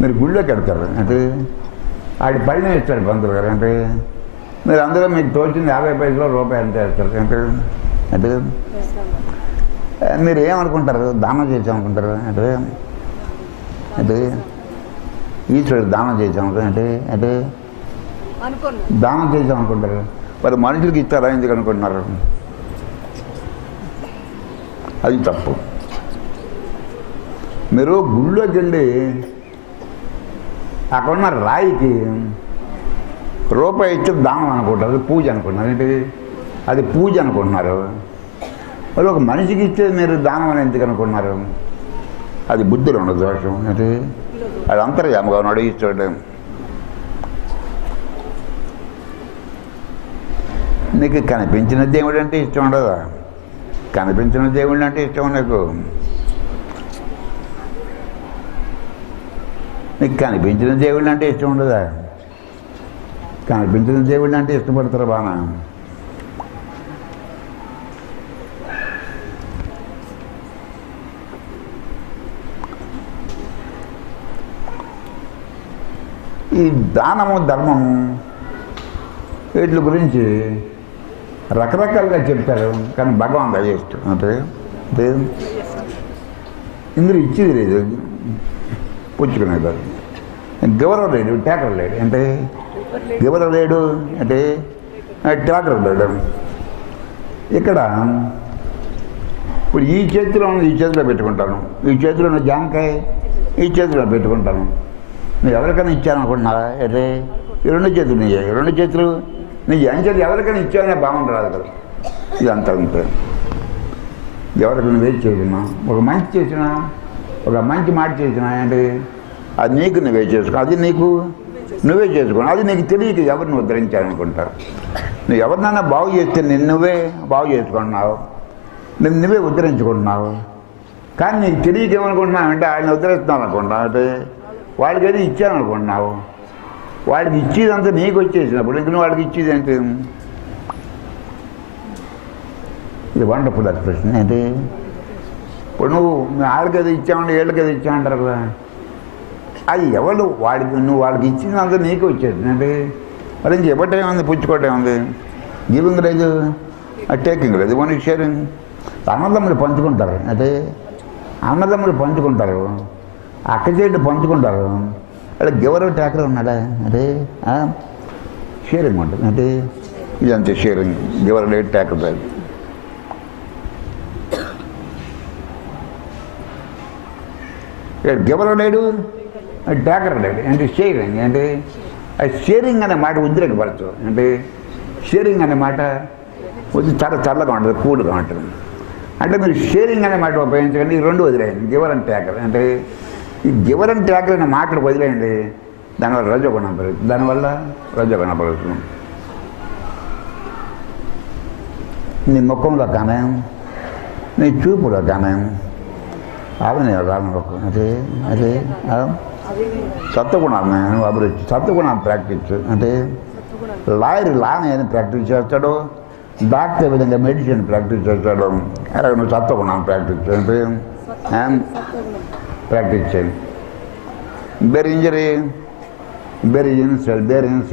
మీరు గుళ్ళోకి వెళ్తారు అంటే ఆడి పైన ఇస్తాడు పంతులు గారు. అంటే మీరు అందరూ మీకు తోచింది 50 పైసలు రూపాయి ఎంత వేస్తారు. అంటే మీరు ఏమనుకుంటారు? దానం చేసామనుకుంటారు. అంటే ఈశ్వరుడు దానం చేసాము అంటే దానం చేసామనుకుంటారు. మరి మనుషులకి ఇస్తారా ఎందుకు అనుకుంటున్నారు? అది తప్పు. మీరు గుళ్ళోకి వెళ్ళి అక్కడున్న రాయికి రూపాయి ఇచ్చి దానం అనుకుంటారు. అది పూజ అనుకుంటున్నారు. ఏంటి అది పూజ అనుకుంటున్నారు. మరి ఒక మనిషికి ఇస్తే మీరు దానం అని ఎందుకు అనుకుంటున్నారు? అది బుద్ధిలో ఉన్న దోషం. అంటే అది అంతర్యామగా ఉన్నాడు ఈశ్వరుడు. నీకు కనిపించిన దేవుడు అంటే ఇష్టం ఉండదా? కనిపించిన దేవుడు అంటే ఇష్టం నీకు కనిపించిన దేవుడు అంటే ఇష్టం ఉండదా? కనిపించిన దేవుడు అంటే ఇష్టపడతారు బాగా. ఈ దానము ధర్మము వీటి గురించి రకరకాలుగా చెప్తారు. కానీ భగవాన్ దయచేస్తాడు. అంటే ఇందులో ఇచ్చేది లేదు, పుచ్చుకునేది. గివర్ లేడు, టేకర్ లేడు. అంటే గివర్ లేడు అంటే టేకర్ లేడు. ఇక్కడ ఇప్పుడు ఈ చేతిలో పెట్టుకుంటాను, ఈ చేతిలో ఉన్న జామకాయ ఈ చేతిలో పెట్టుకుంటాను. నువ్వు ఎవరికైనా ఇచ్చాననుకుంటున్నావా? అంటే ఈ 2 చేతులు నీయే, 2 చేతులు నీ అంచెలు ఎవరికైనా ఇచ్చావనే భావన రాదు కదా. ఇదంతా ఉంటుంది. ఎవరికి నువ్వే చేసినా, ఒక మంచి చేసినా, ఒక మంచి మాట చేసినా అంటే అది నీకు నువ్వే చేసుకో. అది నీకు నువ్వే చేసుకో. అది నీకు తెలియక ఎవరిని ఉద్ధరించాలనుకుంటావు. నువ్వు ఎవరినైనా బాగు చేస్తే నువ్వే బాగు చేసుకుంటున్నావు, నువ్వే ఉద్ధరించుకుంటున్నావు. కానీ నీకు తెలియక ఏమనుకుంటున్నావు అంటే ఆయన ఉద్ధరిస్తున్నావు అనుకుంటున్నావు. అంటే వాడికి ఏదో ఇచ్చాననుకుంటున్నావు. వాడికి ఇచ్చేదంతా నీకు వచ్చేసినప్పుడు ఇంక నువ్వు వాడికి ఇచ్చేది అంటే ఇది వండర్ఫుల్ ఎక్స్ప్రెషన్. అంటే ఇప్పుడు నువ్వు వాళ్ళకి ఏదో ఇచ్చామంటే వీళ్ళకి ఏదో ఇచ్చామంటారు కదా. అది ఎవరు నువ్వు వాళ్ళకి ఇచ్చిందంతా నీకు వచ్చేది. అంటే మరి ఇంక ఇవ్వటం ఉంది, పుచ్చుకోవటం ఉంది. గివింగ్ లేదు, టేకింగ్ లేదు, ఓన్లీ షేరింగ్. అన్నదమ్ములు పంచుకుంటారు. అంటే అన్నదమ్ములు పంచుకుంటారు, అక్క చెట్టు పంచుకుంటారు. అక్కడ గివర్ టేకర్ ఉన్నాడా? అంటే షేరింగ్ ఉంటుంది. అంటే ఇదంతే షేరింగ్. గివర్ లేదు, టేకర్ లేదు. గివర్ లేడు, టేకర్ లేడు. అంటే షేరింగ్. అంటే షేరింగ్ అనే మాట ఉద్రేకపరచు. అంటే షేరింగ్ అనే మాట కొంచెం చల్లగా ఉంటుంది, కూల్గా ఉంటుంది. అంటే మీరు షేరింగ్ అనే మాట ఉపయోగించకండి. ఈ 2 వదిలేయండి, గివర్ అండ్ టేకర్. అంటే ఈ గివర్ అండ్ టేకర్ అనే మాటలు వదిలేయండి. దానివల్ల రజోగుణం పెరుగుతుంది. నీ ముఖంలో కానీ, నీ చూపులో కానీ అవన్నీ రానుకోకు. అంటే సత్వగుణాన్ని అభివృద్ధి, సత్వగుణాన్ని ప్రాక్టీస్. అంటే లాయర్ లాని ప్రాక్టీస్ చేస్తాడు, డాక్టర్ విధంగా మెడిసిన్ ప్రాక్టీస్ చేస్తాడు. అలాగే నువ్వు సత్వగుణాన్ని ప్రాక్టీస్ చేయండి, ప్రాక్టీస్ చేయండి. very insult, that is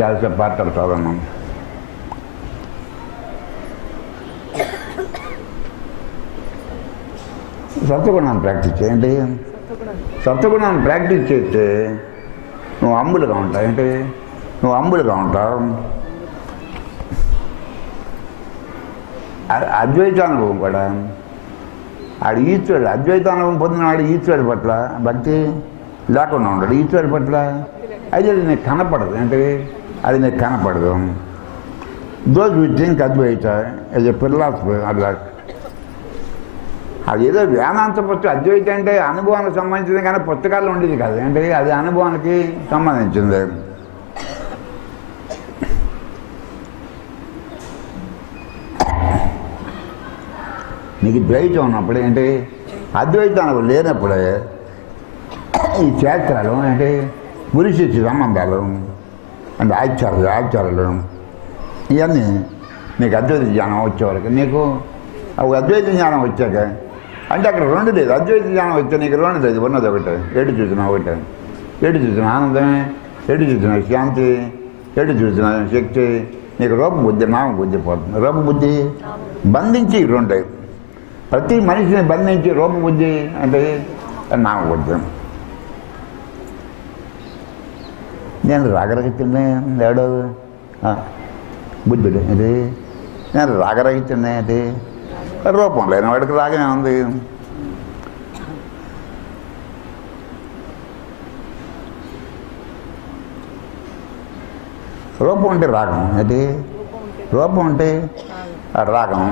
also part of sadhana. సత్వగుణాన్ని ప్రాక్టీస్ చేయండి. సత్వగుణాన్ని ప్రాక్టీస్ చేస్తే నువ్వు అంబులుగా ఉంటావు. అంటే నువ్వు అంబులుగా ఉంటావు. అద్వైతానుభవం కూడా ఆడు ఈశ్వరుడు, అద్వైతానుభవం పొందిన వాడు ఈశ్వరుడి పట్ల భక్తి లేకుండా ఉంటాడు. ఈశ్వరుడి పట్ల అది నీకు కనపడదు. అంటే అది నీకు కనపడదు. Those we think Advaita as a philosophy, అది ఏదో వేదాంత పుస్తకం, అద్వైతం అంటే అనుభవానికి సంబంధించింది కానీ పుస్తకాల్లో ఉండేది కాదు. అంటే అది అనుభవానికి సంబంధించింది. నీకు ద్వైతం ఉన్నప్పుడు అంటే అద్వైతం లేనప్పుడే ఈ శాస్త్రాలు అంటే గురు శిష్య సంబంధాలు అంటే ఆచారాలు ఇవన్నీ నీకు అద్వైత జ్ఞానం వచ్చేవరకు, నీకు అద్వైత జ్ఞానం వచ్చాక అంటే అక్కడ రెండు లేదు. అద్వైత జ్ఞానం వచ్చే నీకు రెండు లేదు, ఉన్నది ఒకటే. ఎటు చూసినా ఒకటే. ఎటు చూసిన ఆనందమే, ఎటు చూసిన శాంతి, ఎటు చూసిన శక్తి. నీకు రూపబుద్ధి నామబుద్ధి పోతుంది. రూపబుద్ధి బంధించి రెండు, ప్రతి మనిషిని బంధించి రూపబుద్ధి అంటే నామబుద్ధి. నేను రాగరహితున్నే ఏడో బుద్ధుడు అది, నేను రాగరహితున్నే అది. రూపం లేని వాడికి రాగమే ఉంది. రూపం అంటే రాగం, అది రూపం అంటే రాగం.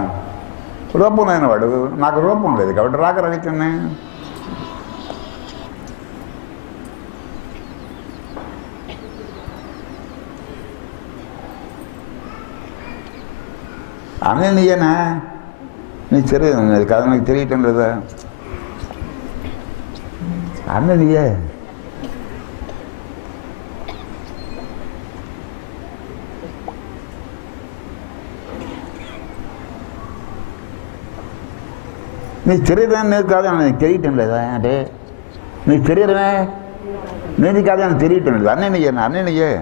రూపం లేనివాడు నాకు రూపం లేదు కాబట్టి రాగరహితున్నే. అన్నీ నీయేనా? నీ శరీరం అది కాదు, నాకు తెలియటం లేదా? అన్నీ నీయే. నీ శరీరం నేను కాదని నాకు తెలియటం లేదా? అంటే నీ శరీరమే నేను కాదని తెలియటం లేదు. అన్నీ నీయేనా? అన్నీ నీయే.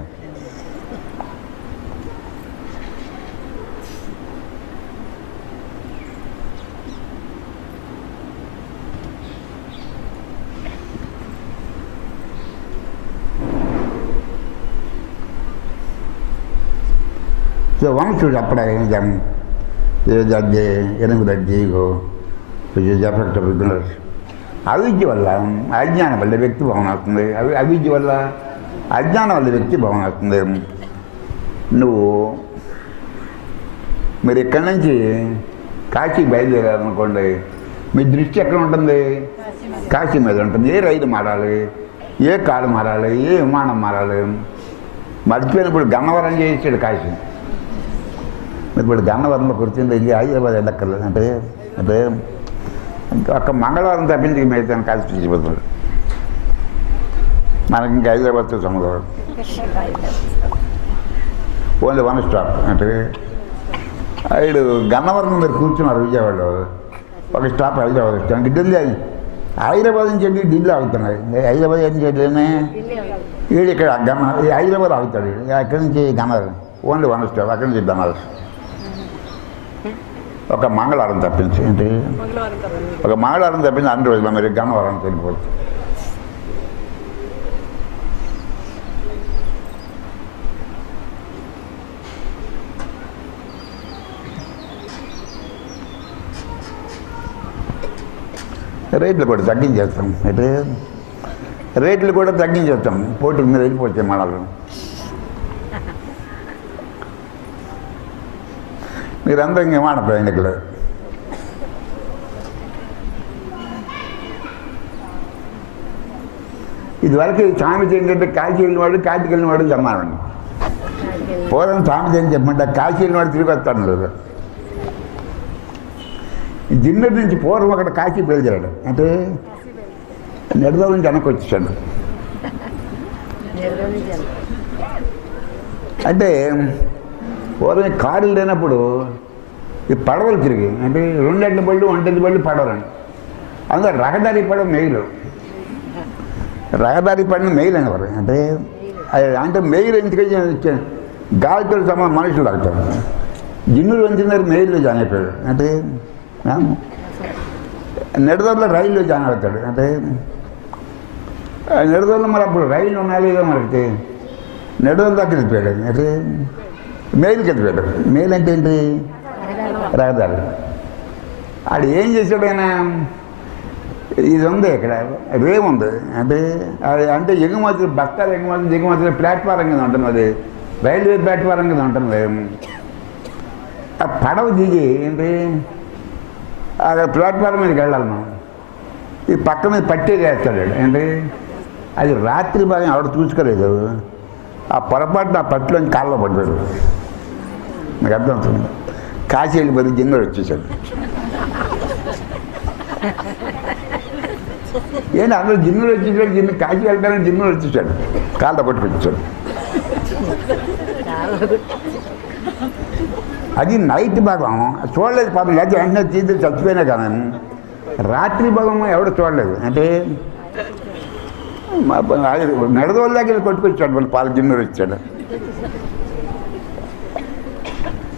సో వంశుడు అప్పుడే ఎనిమిది ఎఫెక్ట్ ఆఫ్ ఇగ్నరెన్స్. అవిద్య వల్ల అజ్ఞానం వల్ల వ్యక్తి భావన అవుతుంది. అవిద్య వల్ల అజ్ఞానం వల్ల వ్యక్తి భావన అవుతుంది. నువ్వు మీరు ఇక్కడి నుంచి కాశీ బయలుదేరాలనుకోండి, మీ దృష్టి ఎక్కడ ఉంటుంది? కాశీ మీద ఉంటుంది. ఏ రైలు మారాలి, ఏ కారు మారాలి, ఏ విమానం మారాలి. మర్చిపోయినప్పుడు గన్నవరం చేయించాడు కాశీ. ఇప్పుడు గన్నవరంలో కూర్చుంది వెళ్ళి హైదరాబాద్ వెళ్ళక్కర్లేదు. అంటే అంటే ఒక్క మంగళవారం తప్పించి మిగతా కాశీ తీసిపోతుంది. మనకి ఇంకా హైదరాబాద్తో సముద్రం ఓన్లీ వన్ స్టాప్. అంటే వీడు గన్నవరం మీరు కూర్చున్నారు విజయవాడలో, ఒక స్టాప్ హైదరాబాద్ వచ్చాను. ఢిల్లీ హైదరాబాద్ నుంచి వెళ్ళి ఢిల్లీ ఆగుతున్నాయి. హైదరాబాద్ నుంచి వెళ్ళినే వీడు ఇక్కడ హైదరాబాద్ ఆగుతాడు. అక్కడి నుంచి గన్నవరం ఓన్లీ వన్ స్టాప్, అక్కడి నుంచి బనారస్. ఒక మంగళవారం తప్పించి ఏంటి, ఒక మంగళవారం తప్పించి అన్ని రోజులు మీరు గన్నవరం వెళ్ళిపోవచ్చు. రేట్లు కూడా తగ్గించేస్తాం. అయితే రేట్లు కూడా తగ్గించేస్తాం. పోటీ మీద వెళ్ళిపోతాయి మనలు. మీరందరూ ఇంకేమాట ప్రయాణికులు. ఇదివరకు సామెత ఏంటంటే కాశీ వెళ్ళినవాడు కాశీకి వెళ్ళినవాడు సమానం. పూర్వం సామెత ఏం చెప్పమంటే కాశీ వెళ్ళినవాడు తిరిగి వస్తాను లేదు. జిన్నూరు నుంచి పూర్వం అక్కడ కాశీ బయలుదేరాడు. అంటే నెడదల నుంచి వెనక్కి వచ్చేసాడు. అంటే పూర్వం కారులు లేనప్పుడు ఈ పడవలు తిరిగి, అంటే రెండెడ్ల బళ్ళు ఒంటెద్దు బళ్ళు పడవలండి. అందులో రహదారి పడవ మెయిలు, రహదారి పడిన మెయిల్ అనేవారు. అంటే అంటే మెయిల్ ఎందుకు గాలితో సమాన మనుషులు అవుతారు. జిన్నూరు వంచిన మెయిల్లో జాయిన్ అయిపోయాడు. అంటే నెడదల్లో రైల్లో జాయిన్ అవుతాడు. అంటే నెడదల్లో మరి అప్పుడు రైలు ఉన్నా లేదో మనకి నెడదల దాకా వెళ్ళిపోయాడు. అంటే మెయిల్కి వెళ్ళిపోయాడు. మెయిల్ అంటే ఏంటి? రహదారి. ఆడు ఏం చేశాడు ఆయన? ఇది ఉంది ఇక్కడ రేముంది. అంటే అంటే ఎగుమతులు బస్తాలు ఎగుమతులు దిగుమతులు ప్లాట్ఫారం కింద ఉంటుంది. అది రైల్వే ప్లాట్ఫారం కింద ఉంటుంది. ఆ పడవ దిగి ఏంటి అక్కడ ప్లాట్ఫారం మీదకి వెళ్ళాలి మనం. ఈ పక్క మీద పట్టే చేస్తాడు ఏంటి, అది రాత్రి భాగం ఆవిడ చూసుకోలేదు, ఆ పొరపాటున ఆ పట్టులోని కాళ్ళలో పడ్డాడు. నాకు అర్థమవుతుంది. కాశీ వెళ్ళిపోయి జిన్నూరు వచ్చేసాడు. ఏంటి అందరూ జిన్నూరు వచ్చేసాడు, కాశీ వెళ్తానని జిన్నూరు వచ్చేసాడు, కాళ్ళలో పట్టుకొచ్చాడు. అది నైట్ భాగం చూడలేదు పాపం, లేకపోతే వెంటనే తీసి చచ్చిపోయినా కానీ రాత్రి భాగం ఎవడు చూడలేదు. అంటే నడదోళ్ళ దగ్గర కొట్టుకొచ్చాడు, మళ్ళీ పాలు జిన్నూరు వచ్చాడు.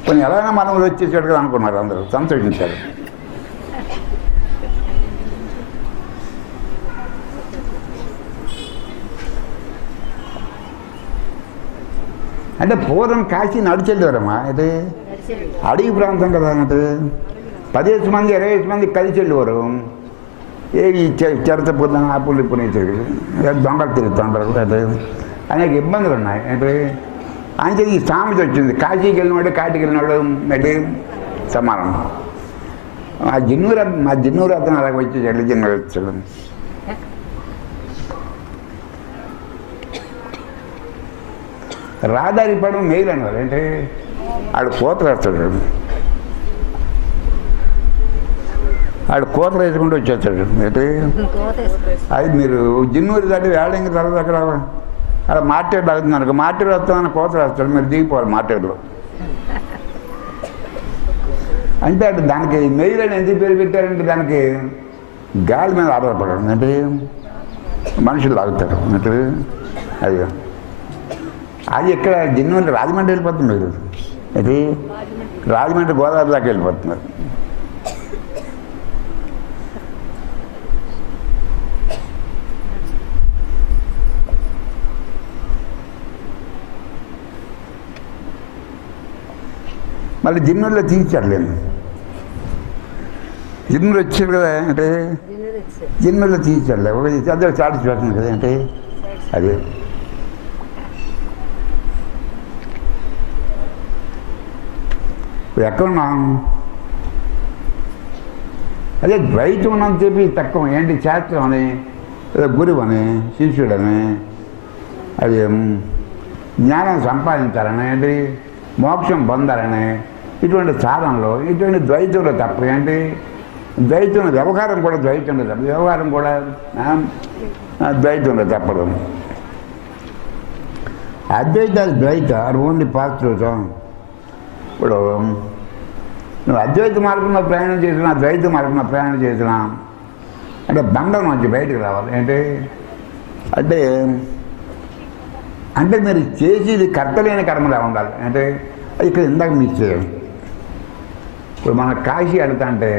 కొన్ని ఎలాగైనా మనం వచ్చేసాడు కదా అనుకున్నారు, అందరూ సంతోషించారు. అంటే పూర్వం కాశీ నడిచెళ్ళేవారమ్మా. అయితే అడవి ప్రాంతం కదా, అంటే 10 మంది 20 మంది కలిసి వెళ్ళేవారు. ఈ చెరత పొద్దున ఆ పుల్లి పునేసాడు, దొంగలు తిరుగుతుంటారు. అంటే అనేక ఇబ్బందులు ఉన్నాయి. అంటే అంటే ఈ సామెత వచ్చింది, కాశీకి వెళ్ళినాడు కాటికి వెళ్ళినాడు అంటే సమానం. మా జిన్నూరు అతను అలాగ వచ్చేసాడు, జిన్నూరు వచ్చాడు. రాదారి పడడం మెయిల్ అన్నారు. అంటే ఆడు కోతలు వేస్తాడు, ఆడు కోతలు వేసుకుంటూ వచ్చేస్తాడు. అంటే అది మీరు జిన్నూరు దాటి వేళంగి తర్వాత అక్కడ అలా మార్కెట్ అవుతుంది అనుకో, మార్కెట్ వస్తామని కోతలు వేస్తాడు, మీరు దిగిపోవాలి మార్కెట్లో. అంటే అటు దానికి మెయిల్ అని ఎందుకు పేరు పెట్టారంటే దానికి గాలి మీద ఆధారపడడం. అంటే మనుషులు తాగుతారు. అంటే అయ్యో అది ఇక్కడ జిన్నూరు రాజమండ్రి వెళ్ళిపోతున్నారు. ఇది రాజమండ్రి గోదావరి దాకా వెళ్ళిపోతున్నారు. మళ్ళీ జిన్నూరులో తీర్చాడులేండి, జిన్నూరు వచ్చాడు కదా. అంటే జిన్నూరులో తీర్చాడులే, ఒక అందరూ సాటిస్ఫాక్షన్ కదా. అంటే అదే ఎక్కడున్నాం, అదే ద్వైతం ఉన్నంత చెప్పి తక్కువ. ఏంటి శాస్త్రం అని, గురువు అని, శిష్యుడని, అది జ్ఞానం సంపాదించాలని, ఏంటి మోక్షం పొందాలని, ఇటువంటి సాధనలో ఇటువంటి ద్వైతంలో తప్ప. ఏంటి ద్వైతంలో వ్యవహారం కూడా ద్వైతంలో తప్ప, వ్యవహారం కూడా ద్వైతంలో తప్పదు. అద్వైతాలు ద్వైత ఓన్లీ పాజిటివ్. ఇప్పుడు నువ్వు అద్వైత మార్గంలో ప్రయాణం చేసినా ద్వైత మార్గంలో ప్రయాణం చేసినా అంటే బంధం నుంచి బయటకు రావాలి. ఏంటి అంటే అంటే మీరు చేసేది కర్తలేని కర్మలా ఉండాలి. అంటే ఇక్కడ ఇందాక మీరు చేయాలి. ఇప్పుడు మన కాశీ వెళ్తా అంటే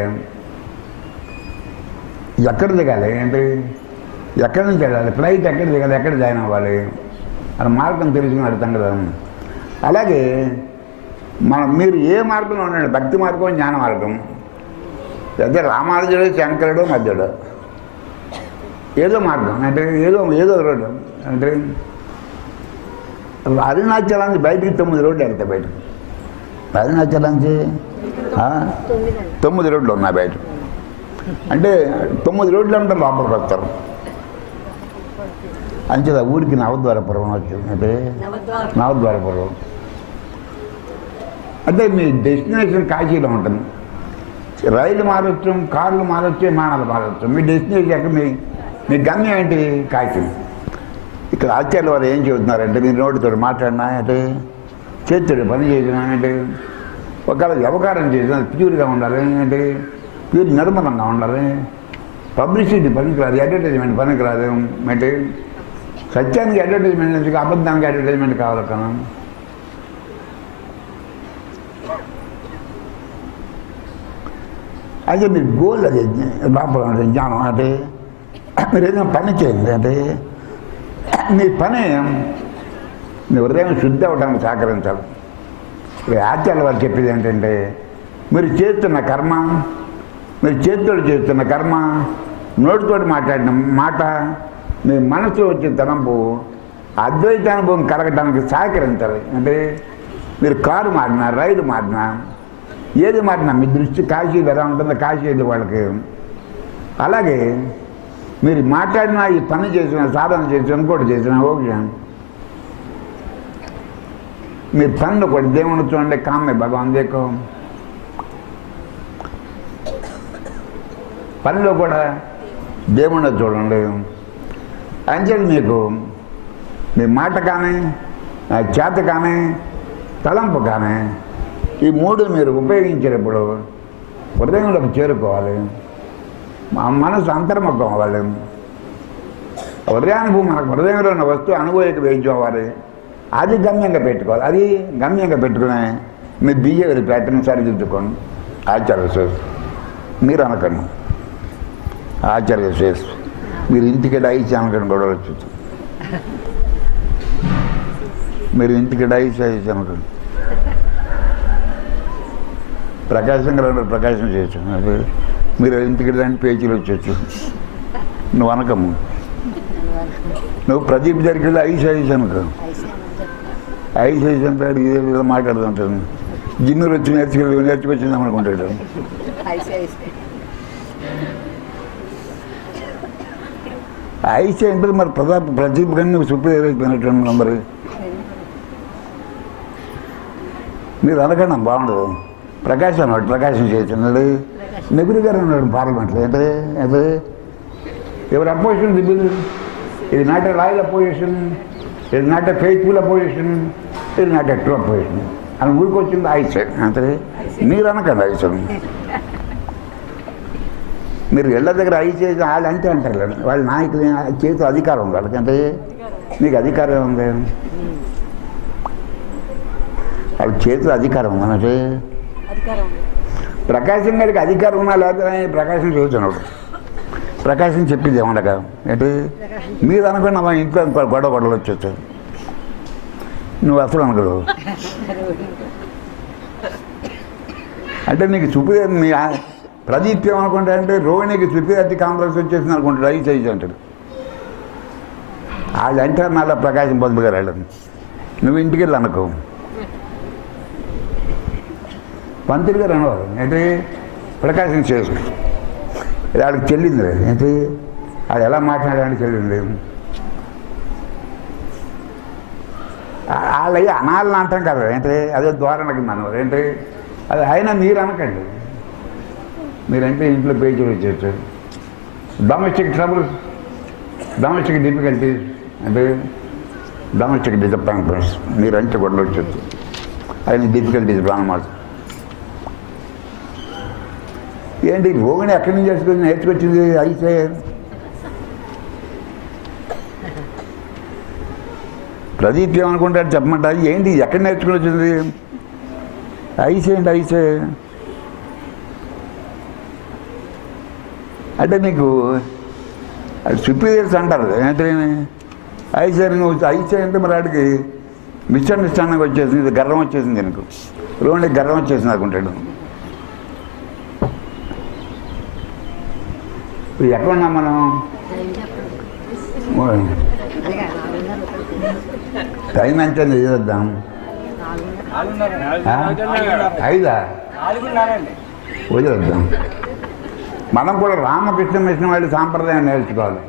ఎక్కడ దిగాలి, ఏంటి ఎక్కడి నుంచి వెళ్ళాలి, ఫ్లైట్ ఎక్కడ దిగాలి, ఎక్కడ జాయిన్ అవ్వాలి అని మార్గం తెలుసుకుని వెళ్తాం కదా. అలాగే మీరు ఏ మార్గంలో ఉండండి, భక్తి మార్గం, జ్ఞాన మార్గం, అయితే రామానుజుడు శంకరుడు మధ్యుడు ఏదో మార్గం. అంటే ఏదో రోడ్డు. అంటే అరుణాచలానికి బయటికి 9 రోడ్లు వెళ్తాయి. బయటకు అరుణాచలానికి 9 రోడ్లు ఉన్నాయి బయట. అంటే 9 రోడ్లు అంటే లోపలికి వస్తారు. అంచేది ఊరికి నవద్వారపురం వచ్చింది. అంటే నవద్వారపురం అంటే మీ డెస్టినేషన్ కాశీలో ఉంటుంది. రైలు మారొచ్చు, కార్లు మారొచ్చు, విమానాలు మారొచ్చు. మీ డెస్టినేషన్ ఎక్కడ, మీ గమ్యం ఏంటి కాశీ. ఇక్కడ ఆచార్యుల వారు ఏం చెబుతున్నారంటే, మీరు నోటితో మాట్లాడినా అంటే చేతుడు పని చేసినా అంటే ఒకవేళ వ్యవహారం చేసినా ప్యూర్గా ఉండాలి. అంటే ప్యూర్ నిర్మలంగా ఉండాలి. పబ్లిసిటీ పనికిరాదు, అడ్వర్టైజ్మెంట్ పనికిరాదు. అంటే సత్యానికి అడ్వర్టైజ్మెంట్ ఎందుకు, అబద్ధానికి అడ్వర్టైజ్మెంట్ కావాలి కదా. అయితే మీరు గోల్ అది లోపల జ్ఞానం. అంటే మీరు ఏదైనా పని చేయండి. అంటే మీ పని మీ హృదయం శుద్ధి అవ్వడానికి సహకరించాలి. ఆచార్యుల వారు చెప్పేది ఏంటంటే, మీరు చేస్తున్న కర్మ, మీరు చేతులు చేస్తున్న కర్మ, నోటితోటి మాట్లాడిన మాట, మీ మనసులో వచ్చే తలంపు అద్వైతానుభవం కలగడానికి సహకరించాలి. అంటే మీరు కారు మాడినా, రైలు మాడినా, ఏది మాట మీ దృష్టి కాశీలో ఎలా ఉంటుందో కాశీలో వాళ్ళకి అలాగే మీరు మాట్లాడినా ఈ పని చేసిన సాధన చేసిన ఇంకోటి చేసిన ఓకే మీరు పనులు కూడా దేవుని చూడండి కామే భగవాన్ దేకో పనిలో కూడా దేవుణ్ణి చూడండి అంచేది మీకు మీ మాట కానీ చేత కానీ తలంపు కానీ ఈ మూడు మీరు ఉపయోగించేటప్పుడు హృదయంలోకి చేరుకోవాలి మనసు అంతర్ముఖం అవ్వాలి హృదయానుభవం మనకు హృదయంలో ఉన్న వస్తువు అనుభవకి వేయించుకోవాలి అది గమ్యంగా పెట్టుకోవాలి అది గమ్యంగా పెట్టుకుని మీ బిహేవియర్ ప్యాటర్న్ సరిదిద్దుకోండి ఆచార్య చేసి మీరు అనకండి ఆచార్య చేసి మీరు ఇంటికి డైస్ అనకండి గొడవ వచ్చి మీరు ఇంటికి డైస్ అనకండి ప్రకాశం గారు ప్రకాశం చేయొచ్చు మీరు ఇంటికి దాన్ని పేజీలు వచ్చేచ్చు నువ్వు అనకము నువ్వు ప్రదీప్ దగ్గరికి ఐస్ అనుకో ఐస్ అంటాడు ఇదే మాట్లాడుతుంటాను జిన్నూరు వచ్చి నేర్చుకొచ్చింది అనుకుంటాడు ఐస్ అంటే మరి ప్రదీప్ కానీ నువ్వు సుప్రీం అయిపోయినట్టు మరి మీరు అనకండి బాగుండదు ప్రకాశం అన్నాడు ప్రకాశం చేస్తున్నాడు నెహ్రూ గారు ఉన్నాడు పార్లమెంట్లో ఏంటది అది ఎవరు అపోజిషన్ ది బిల్ ఇది నాట్ ఏ రాయల్ అపోజిషన్ ఇది నాట్ ఏ ఫెయిత్ఫుల్ అపోజిషన్ ఇది నాట్ ఏ ట్రూ అపోజిషన్ అని ఊరికి వచ్చింది ఐసే అంటే మీరు అనకండి ఐసే మీరు ఇళ్ళ దగ్గర ఐసే వాళ్ళు అంటే అంటారు వాళ్ళ నాయకులు చేతిలో అధికారం ఉంది వాళ్ళకి అంటే మీకు అధికారం ఉంది వాళ్ళ చేతిలో అధికారం ఉంది అంటే ప్రకాశం గారికి అధికారం ఉన్నా లేకపోతే ప్రకాశం చూస్తున్నాడు ప్రకాశం చెప్పింది ఏమనగా ఏంటి మీరు అనుకున్న మా ఇంట్లో గొడవలు వచ్చేస్తావు నువ్వు అసలు అనుకోడు అంటే నీకు సుప్రీం మీ ప్రదీప్ ఏమనుకుంటా అంటే రోహిణికి సుప్రీయారిటీ కాంప్లెక్స్ వచ్చేసింది అనుకుంటాడు ఐదు అంటాడు వాళ్ళు అంటారు మళ్ళీ ప్రకాశం పంతులు గారు వెళ్ళను నువ్వు ఇంటికి వెళ్ళి అనుకో పంతులు గారు అనేవారు ఏంటి ప్రకాశం చేసు వాళ్ళకి చెల్లింది ఏంటి అది ఎలా మాట్లాడాలని చెల్లింది వాళ్ళ అనాలని అంటాం కదా ఏంటి అదే ధోరణకి మనవారు ఏంటి అది అయినా మీరు అనకండి మీరంటే ఇంట్లో పేజీలు వచ్చేసారు డొమెస్టిక్ ట్రబుల్స్ డొమెస్టిక్ డిఫికల్టీస్ అంటే డొమెస్టిక్ డిసప్పాయింట్మెంట్స్ మీరంటే కూడా వచ్చేది అది డిఫికల్టీస్ అన్నమాట ఏంటి రోగిణి ఎక్కడి నుంచి నేర్చుకొచ్చింది అయితే ప్రదీప్ ఏమనుకుంటాడు చెప్పమంటారు ఏంటి ఎక్కడ నేర్చుకుని వచ్చింది ఐసే ఏంటి ఐసే అంటే నీకు సుపీరియర్స్ అంటారు ఏంటి ఐసే నువ్వు ఐసే అంటే మరి వాడికి మిస్అండర్స్టాండింగ్ వచ్చేసింది ఇది గర్వం వచ్చేసింది నీకు రోగిణికి గర్వం వచ్చేసింది అనుకుంటాడు ఎక్కడున్నా మనం టైం ఎంత చేద్దాం 5 వదిలేద్దాం మనం కూడా రామకృష్ణ మిషన్ వాళ్ళ సాంప్రదాయం నేర్చుకోవాలి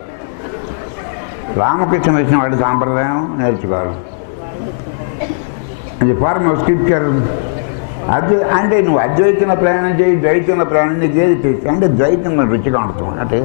రామకృష్ణ మిషన్ వాళ్ళ సాంప్రదాయం నేర్చుకోవాలి అది ఫార్మ్ ఆఫ్ స్క్రిప్చర్ అంటే నువ్వు అద్వైతంలో ప్రయాణం చేయి ద్వైతంలో ప్రయాణం చేయి అంటే ద్వైతంలో రుచిగా ఉంటుంది అంటే